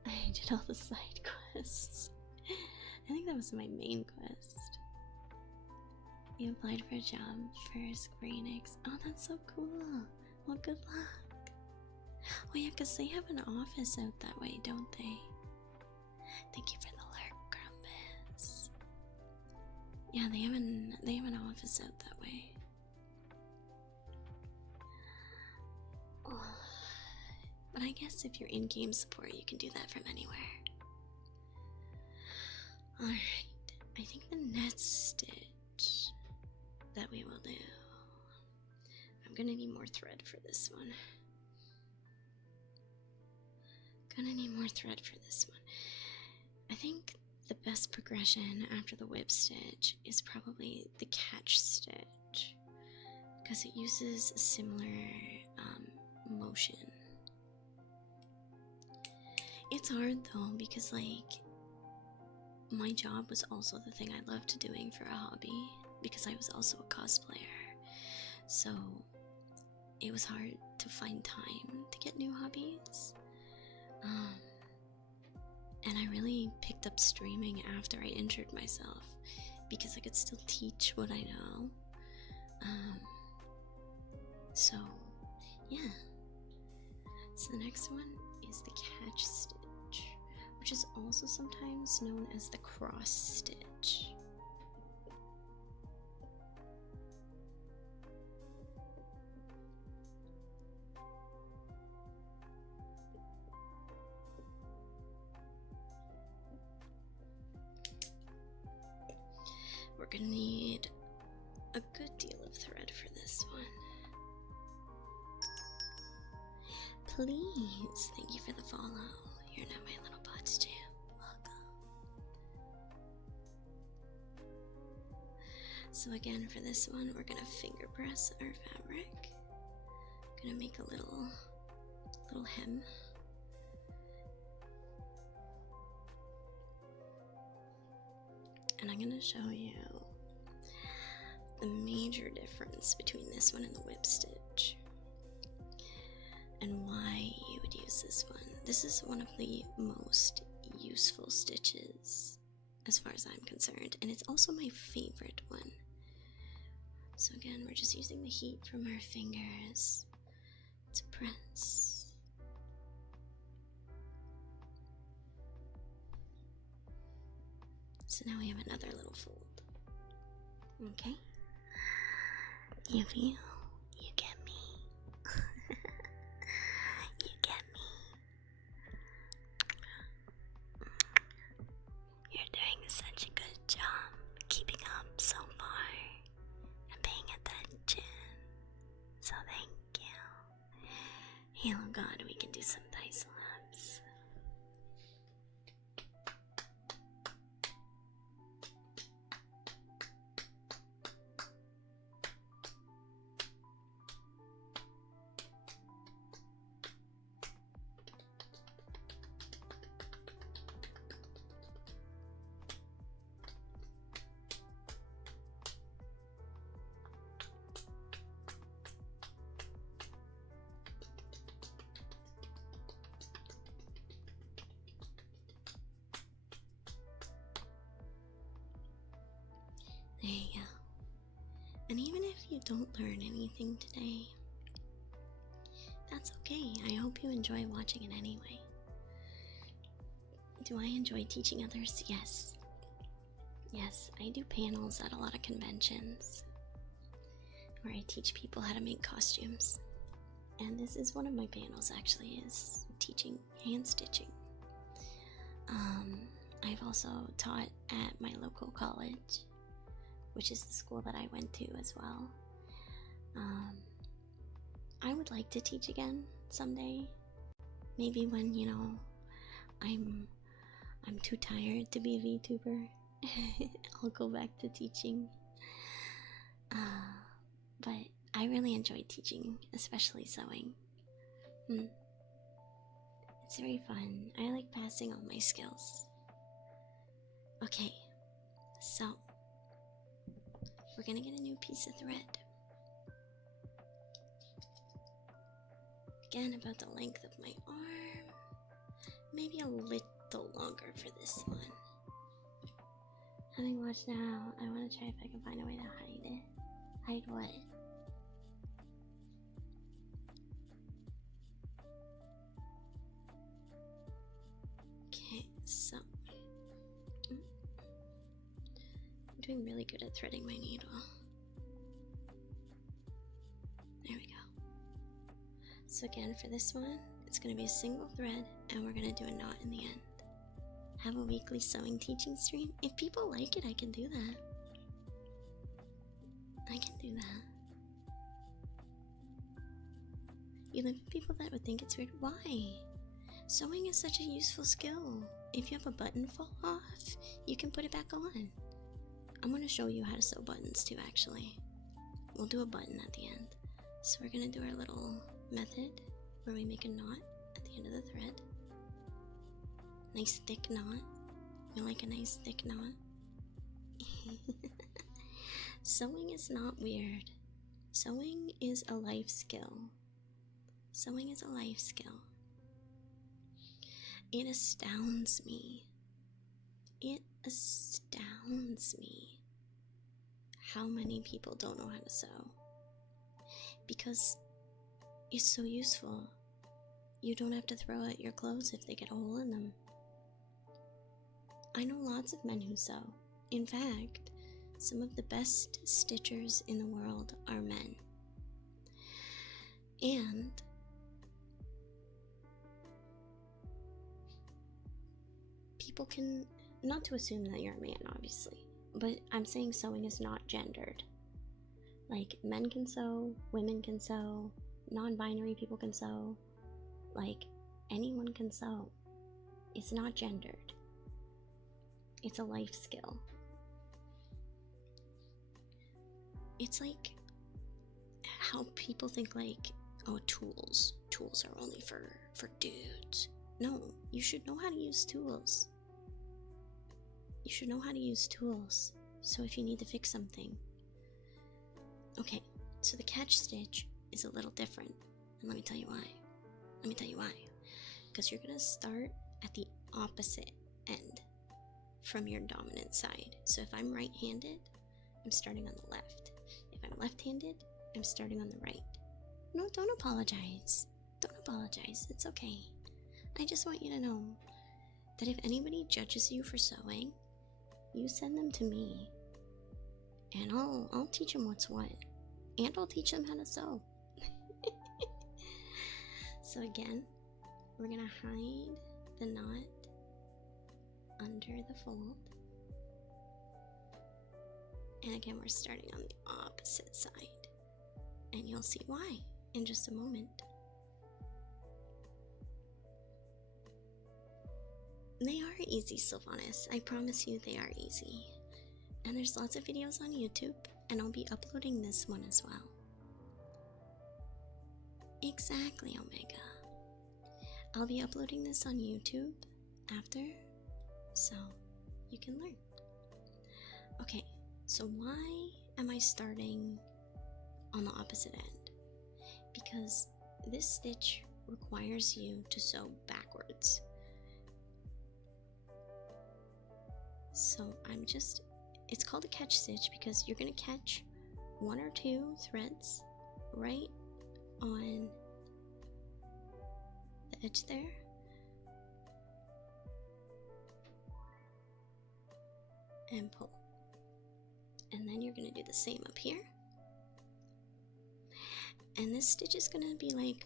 I did all the side quests. I think that was my main quest. You applied for a job for Square Enix. Oh, that's so cool. Well, good luck. Oh yeah, because they have an office out that way, don't they? Thank you for the lurk, Grumpus. Yeah, they have an office out that way. Oh, but I guess if you're in-game support, you can do that from anywhere. Alright, I think the next stitch that we will do, I'm gonna need more thread for this one. I think the best progression after the whip stitch is probably the catch stitch, because it uses a similar motion. It's hard though, because my job was also the thing I loved doing for a hobby, because I was also a cosplayer. So it was hard to find time to get new hobbies. And I really picked up streaming after I injured myself, because I could still teach what I know. So yeah. So the next one is the catch stitch, which is also sometimes known as the cross stitch. We're gonna need a good deal of thread for this one. Please, thank you for the follow. You're now my little Podge too. Welcome. So again, for this one, we're gonna finger press our fabric. Gonna make a little hem. And I'm gonna show you the major difference between this one and the whip stitch, and why you would use this one. This is one of the most useful stitches as far as I'm concerned, and it's also my favorite one. So again, we're just using the heat from our fingers to press. So now we have another little fold. Okay? You feel? You get me? You get me? You're doing such a good job keeping up so far and paying attention. So thank you. Oh God, we can do some dice labs. you go. And even if you don't learn anything today, that's okay. I hope you enjoy watching it anyway. Do I enjoy teaching others? Yes. Yes, I do panels at a lot of conventions where I teach people how to make costumes. And this is one of my panels, actually, is teaching hand stitching. I've also taught at my local college, which is the school that I went to as well. I would like to teach again someday. Maybe when, I'm too tired to be a VTuber. I'll go back to teaching. But I really enjoy teaching, especially sewing. It's very fun. I like passing on my skills. Okay, so we're gonna get a new piece of thread. Again, about the length of my arm. Maybe a little longer for this one. Having watched now, I want to try if I can find a way to hide it. Hide what? Okay, so I'm doing really good at threading my needle. There we go. So again, for this one, it's going to be a single thread, and we're going to do a knot in the end. Have a weekly sewing teaching stream. If people like it, I can do that. I can do that. You live with people that would think it's weird. Why? Sewing is such a useful skill. If you have a button fall off, you can put it back on. I'm going to show you how to sew buttons too, actually. We'll do a button at the end. So we're going to do our little method where we make a knot at the end of the thread. Nice thick knot. You like a nice thick knot? Sewing is not weird. Sewing is a life skill. Sewing is a life skill. It astounds me. It astounds me how many people don't know how to sew. Because it's so useful. You don't have to throw out your clothes if they get a hole in them. I know lots of men who sew. In fact, some of the best stitchers in the world are men. And people can, not to assume that you're a man, obviously, but I'm saying sewing is not gendered. Like, men can sew, women can sew, non-binary people can sew, like, anyone can sew. It's not gendered. It's a life skill. It's like how people think like, oh, tools are only for dudes. No, you should know how to use tools. You should know how to use tools. So if you need to fix something. Okay, so the catch stitch is a little different. And let me tell you why. Because you're gonna start at the opposite end from your dominant side. So if I'm right-handed, I'm starting on the left. If I'm left-handed, I'm starting on the right. No, don't apologize. Don't apologize. It's okay. I just want you to know that if anybody judges you for sewing, you send them to me. And I'll teach them what's what. And I'll teach them how to sew. So again, we're going to hide the knot under the fold. And again, we're starting on the opposite side. And you'll see why in just a moment. They are easy, Sylvanas. I promise you they are easy. And there's lots of videos on YouTube, and I'll be uploading this one as well. Exactly, Omega. I'll be uploading this on YouTube after, so you can learn. Okay, so why am I starting on the opposite end? Because this stitch requires you to sew backwards. So I'm just it's called a catch stitch because you're going to catch 1 or 2 threads right on the edge there. And pull. And then you're going to do the same up here. And this stitch is going to be like,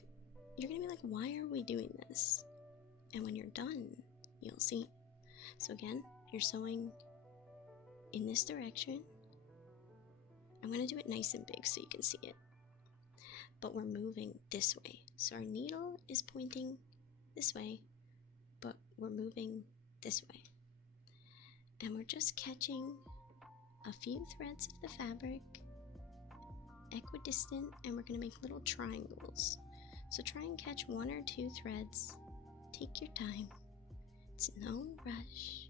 you're going to be like, why are we doing this? And when you're done, you'll see. So again, you're sewing in this direction. I'm going to do it nice and big so you can see it. But we're moving this way. So our needle is pointing this way, but we're moving this way. And we're just catching a few threads of the fabric, equidistant, and we're going to make little triangles. So try and catch 1 or 2 threads. Take your time. It's no rush.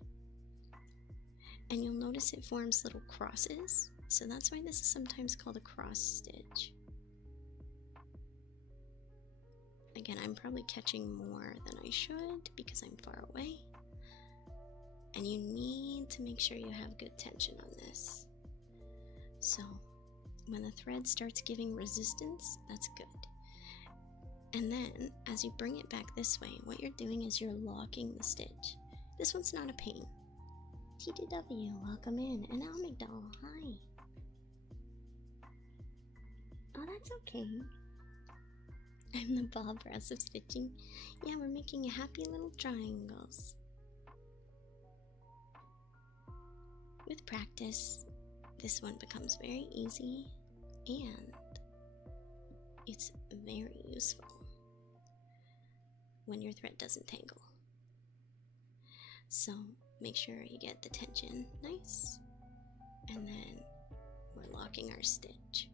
And you'll notice it forms little crosses. So that's why this is sometimes called a cross stitch. Again, I'm probably catching more than I should because I'm far away. And you need to make sure you have good tension on this. So when the thread starts giving resistance, that's good. And then as you bring it back this way, what you're doing is you're locking the stitch. This one's not a pain. TDW, welcome in. And Almigdal, hi. Oh, that's okay. I'm the Bob Ross of stitching. Yeah, we're making happy little triangles. With practice, this one becomes very easy and it's very useful when your thread doesn't tangle. So make sure you get the tension nice, and then we're locking our stitch.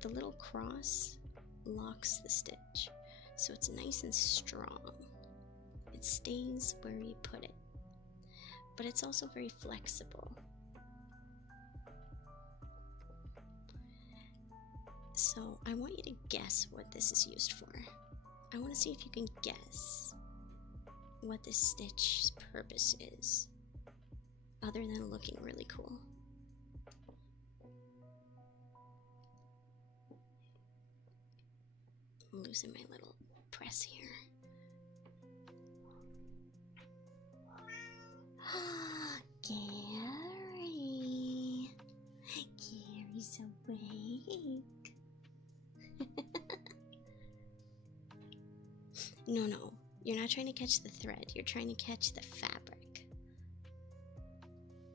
The little cross locks the stitch, so it's nice and strong. It stays where you put it, but it's also very flexible. So I want you to guess what this is used for. I want to see if you can guess what this stitch's purpose is, other than looking really cool. I'm losing my little press here. Gary! Gary's awake. No, you're not trying to catch the thread, you're trying to catch the fabric.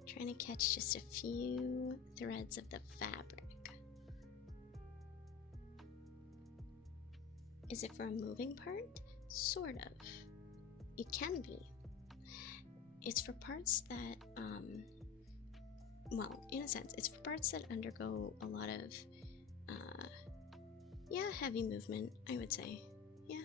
Trying to catch just a few threads of the fabric. Is it for a moving part? Sort of. It can be. It's for parts that, well, in a sense, it's for parts that undergo a lot of, heavy movement, I would say. Yeah.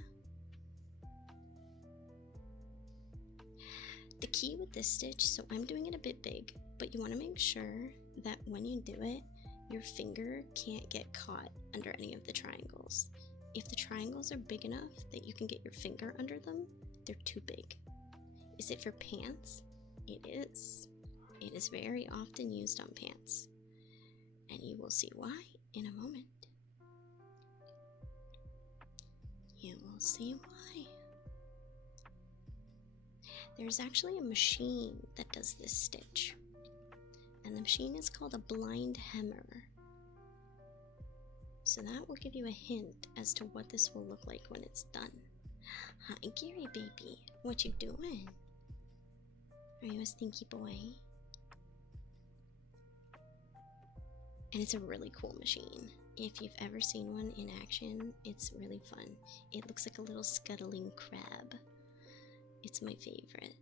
The key with this stitch, so I'm doing it a bit big, but you want to make sure that when you do it, your finger can't get caught under any of the triangles. If the triangles are big enough that you can get your finger under them, they're too big. Is it for pants? It is. It is very often used on pants, and you will see why in a moment. You will see why. There's actually a machine that does this stitch, and the machine is called a blind hemmer. So that will give you a hint as to what this will look like when it's done. Hi, Gary baby, what you doing? Are you a stinky boy? And it's a really cool machine. If you've ever seen one in action, it's really fun. It looks like a little scuttling crab. It's my favorite.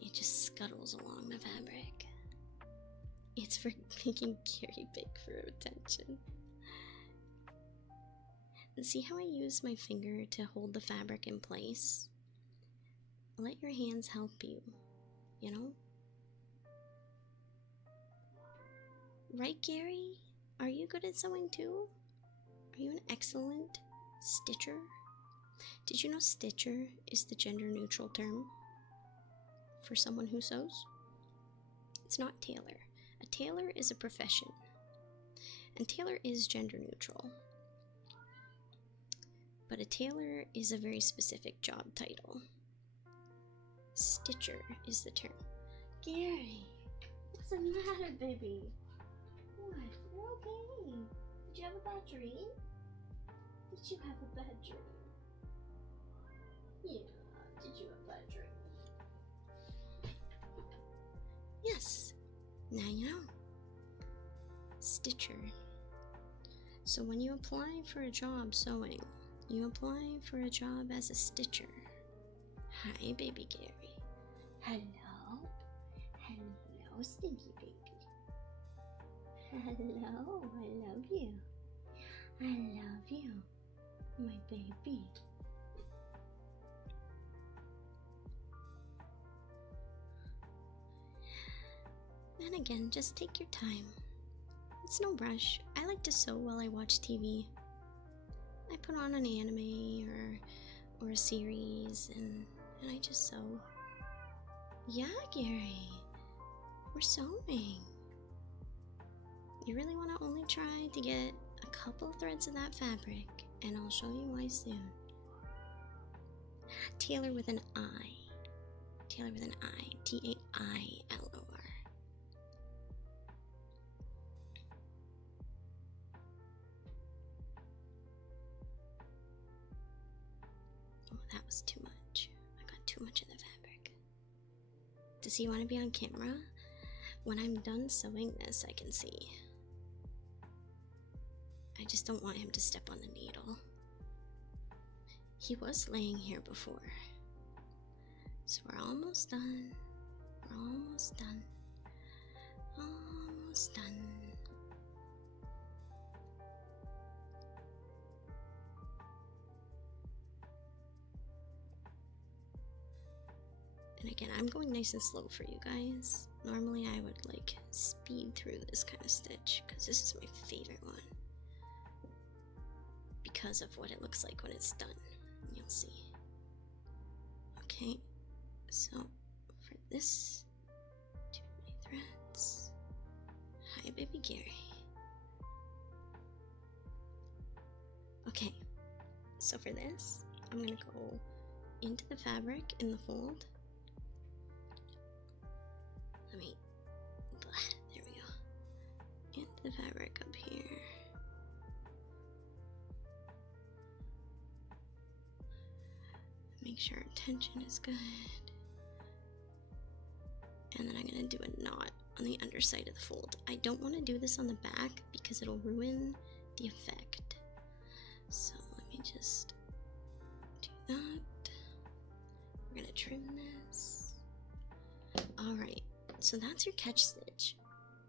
It just scuttles along the fabric. It's for making Gary big for attention. And see how I use my finger to hold the fabric in place? Let your hands help you, you know? Right, Gary? Are you good at sewing too? Are you an excellent stitcher? Did you know stitcher is the gender neutral term for someone who sews? It's not tailor. A tailor is a profession, and tailor is gender neutral. But a tailor is a very specific job title. Stitcher is the term. Gary, what's the matter, baby? What? You're okay. Did you have a bad dream? Did you have a bad dream? Yeah, did you have a bad dream? Yes, now you know. Stitcher. So when you apply for a job sewing, you apply for a job as a stitcher. Hi, baby Gary. Hello? Hello, stinky baby. Hello, I love you. I love you, my baby. And again, just take your time. It's no rush. I like to sew while I watch TV. I put on an anime or a series and I just sew. Yeah, Gary, we're sewing. You really want to only try to get a couple threads of that fabric, and I'll show you why soon. Tailor with an I. Tailor with an I. Tailor. Oh, that was too much. I got too much of the fabric. Does he want to be on camera? When I'm done sewing this, I can see. I just don't want him to step on the needle. He was laying here before. So we're almost done. We're almost done. Almost done. And again, I'm going nice and slow for you guys. Normally I would like speed through this kind of stitch because this is my favorite one. Because of what it looks like when it's done. You'll see. Okay, so for this, 2 my threads. Hi, baby Gary. Okay, so for this, I'm gonna go into the fabric in the fold. There we go. Into the fabric up here. Make sure our tension is good. And then I'm gonna do a knot on the underside of the fold. I don't want to do this on the back because it'll ruin the effect. So let me just do that. We're gonna trim this. Alright, so that's your catch stitch.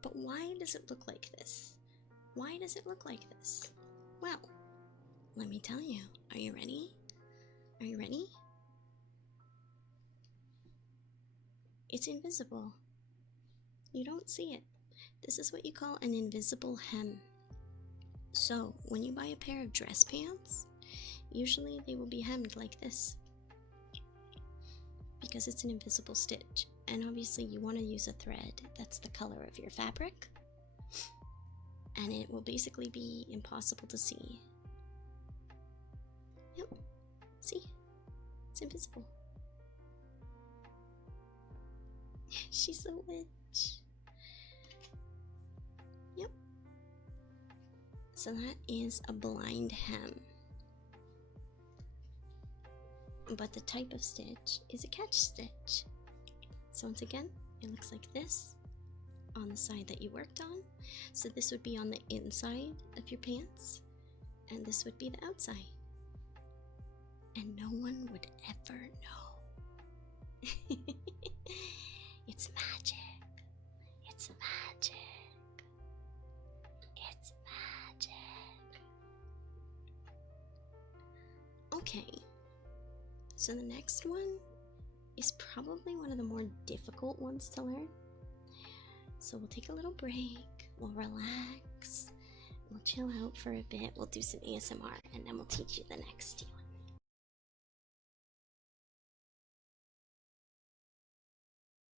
But why does it look like this? Why does it look like this? Well, let me tell you. Are you ready? Are you ready? It's invisible. You don't see it. This is what you call an invisible hem. So, when you buy a pair of dress pants, usually they will be hemmed like this. Because it's an invisible stitch. And obviously you want to use a thread that's the color of your fabric. And it will basically be impossible to see. Yep. See? It's invisible. She's a witch. Yep. So that is a blind hem. But the type of stitch is a catch stitch. So once again, it looks like this on the side that you worked on. So this would be on the inside of your pants, and this would be the outside. And no one would ever know. It's magic. It's magic. It's magic. Okay, so the next one is probably one of the more difficult ones to learn. So we'll take a little break, we'll relax, we'll chill out for a bit, we'll do some ASMR, and then we'll teach you the next one.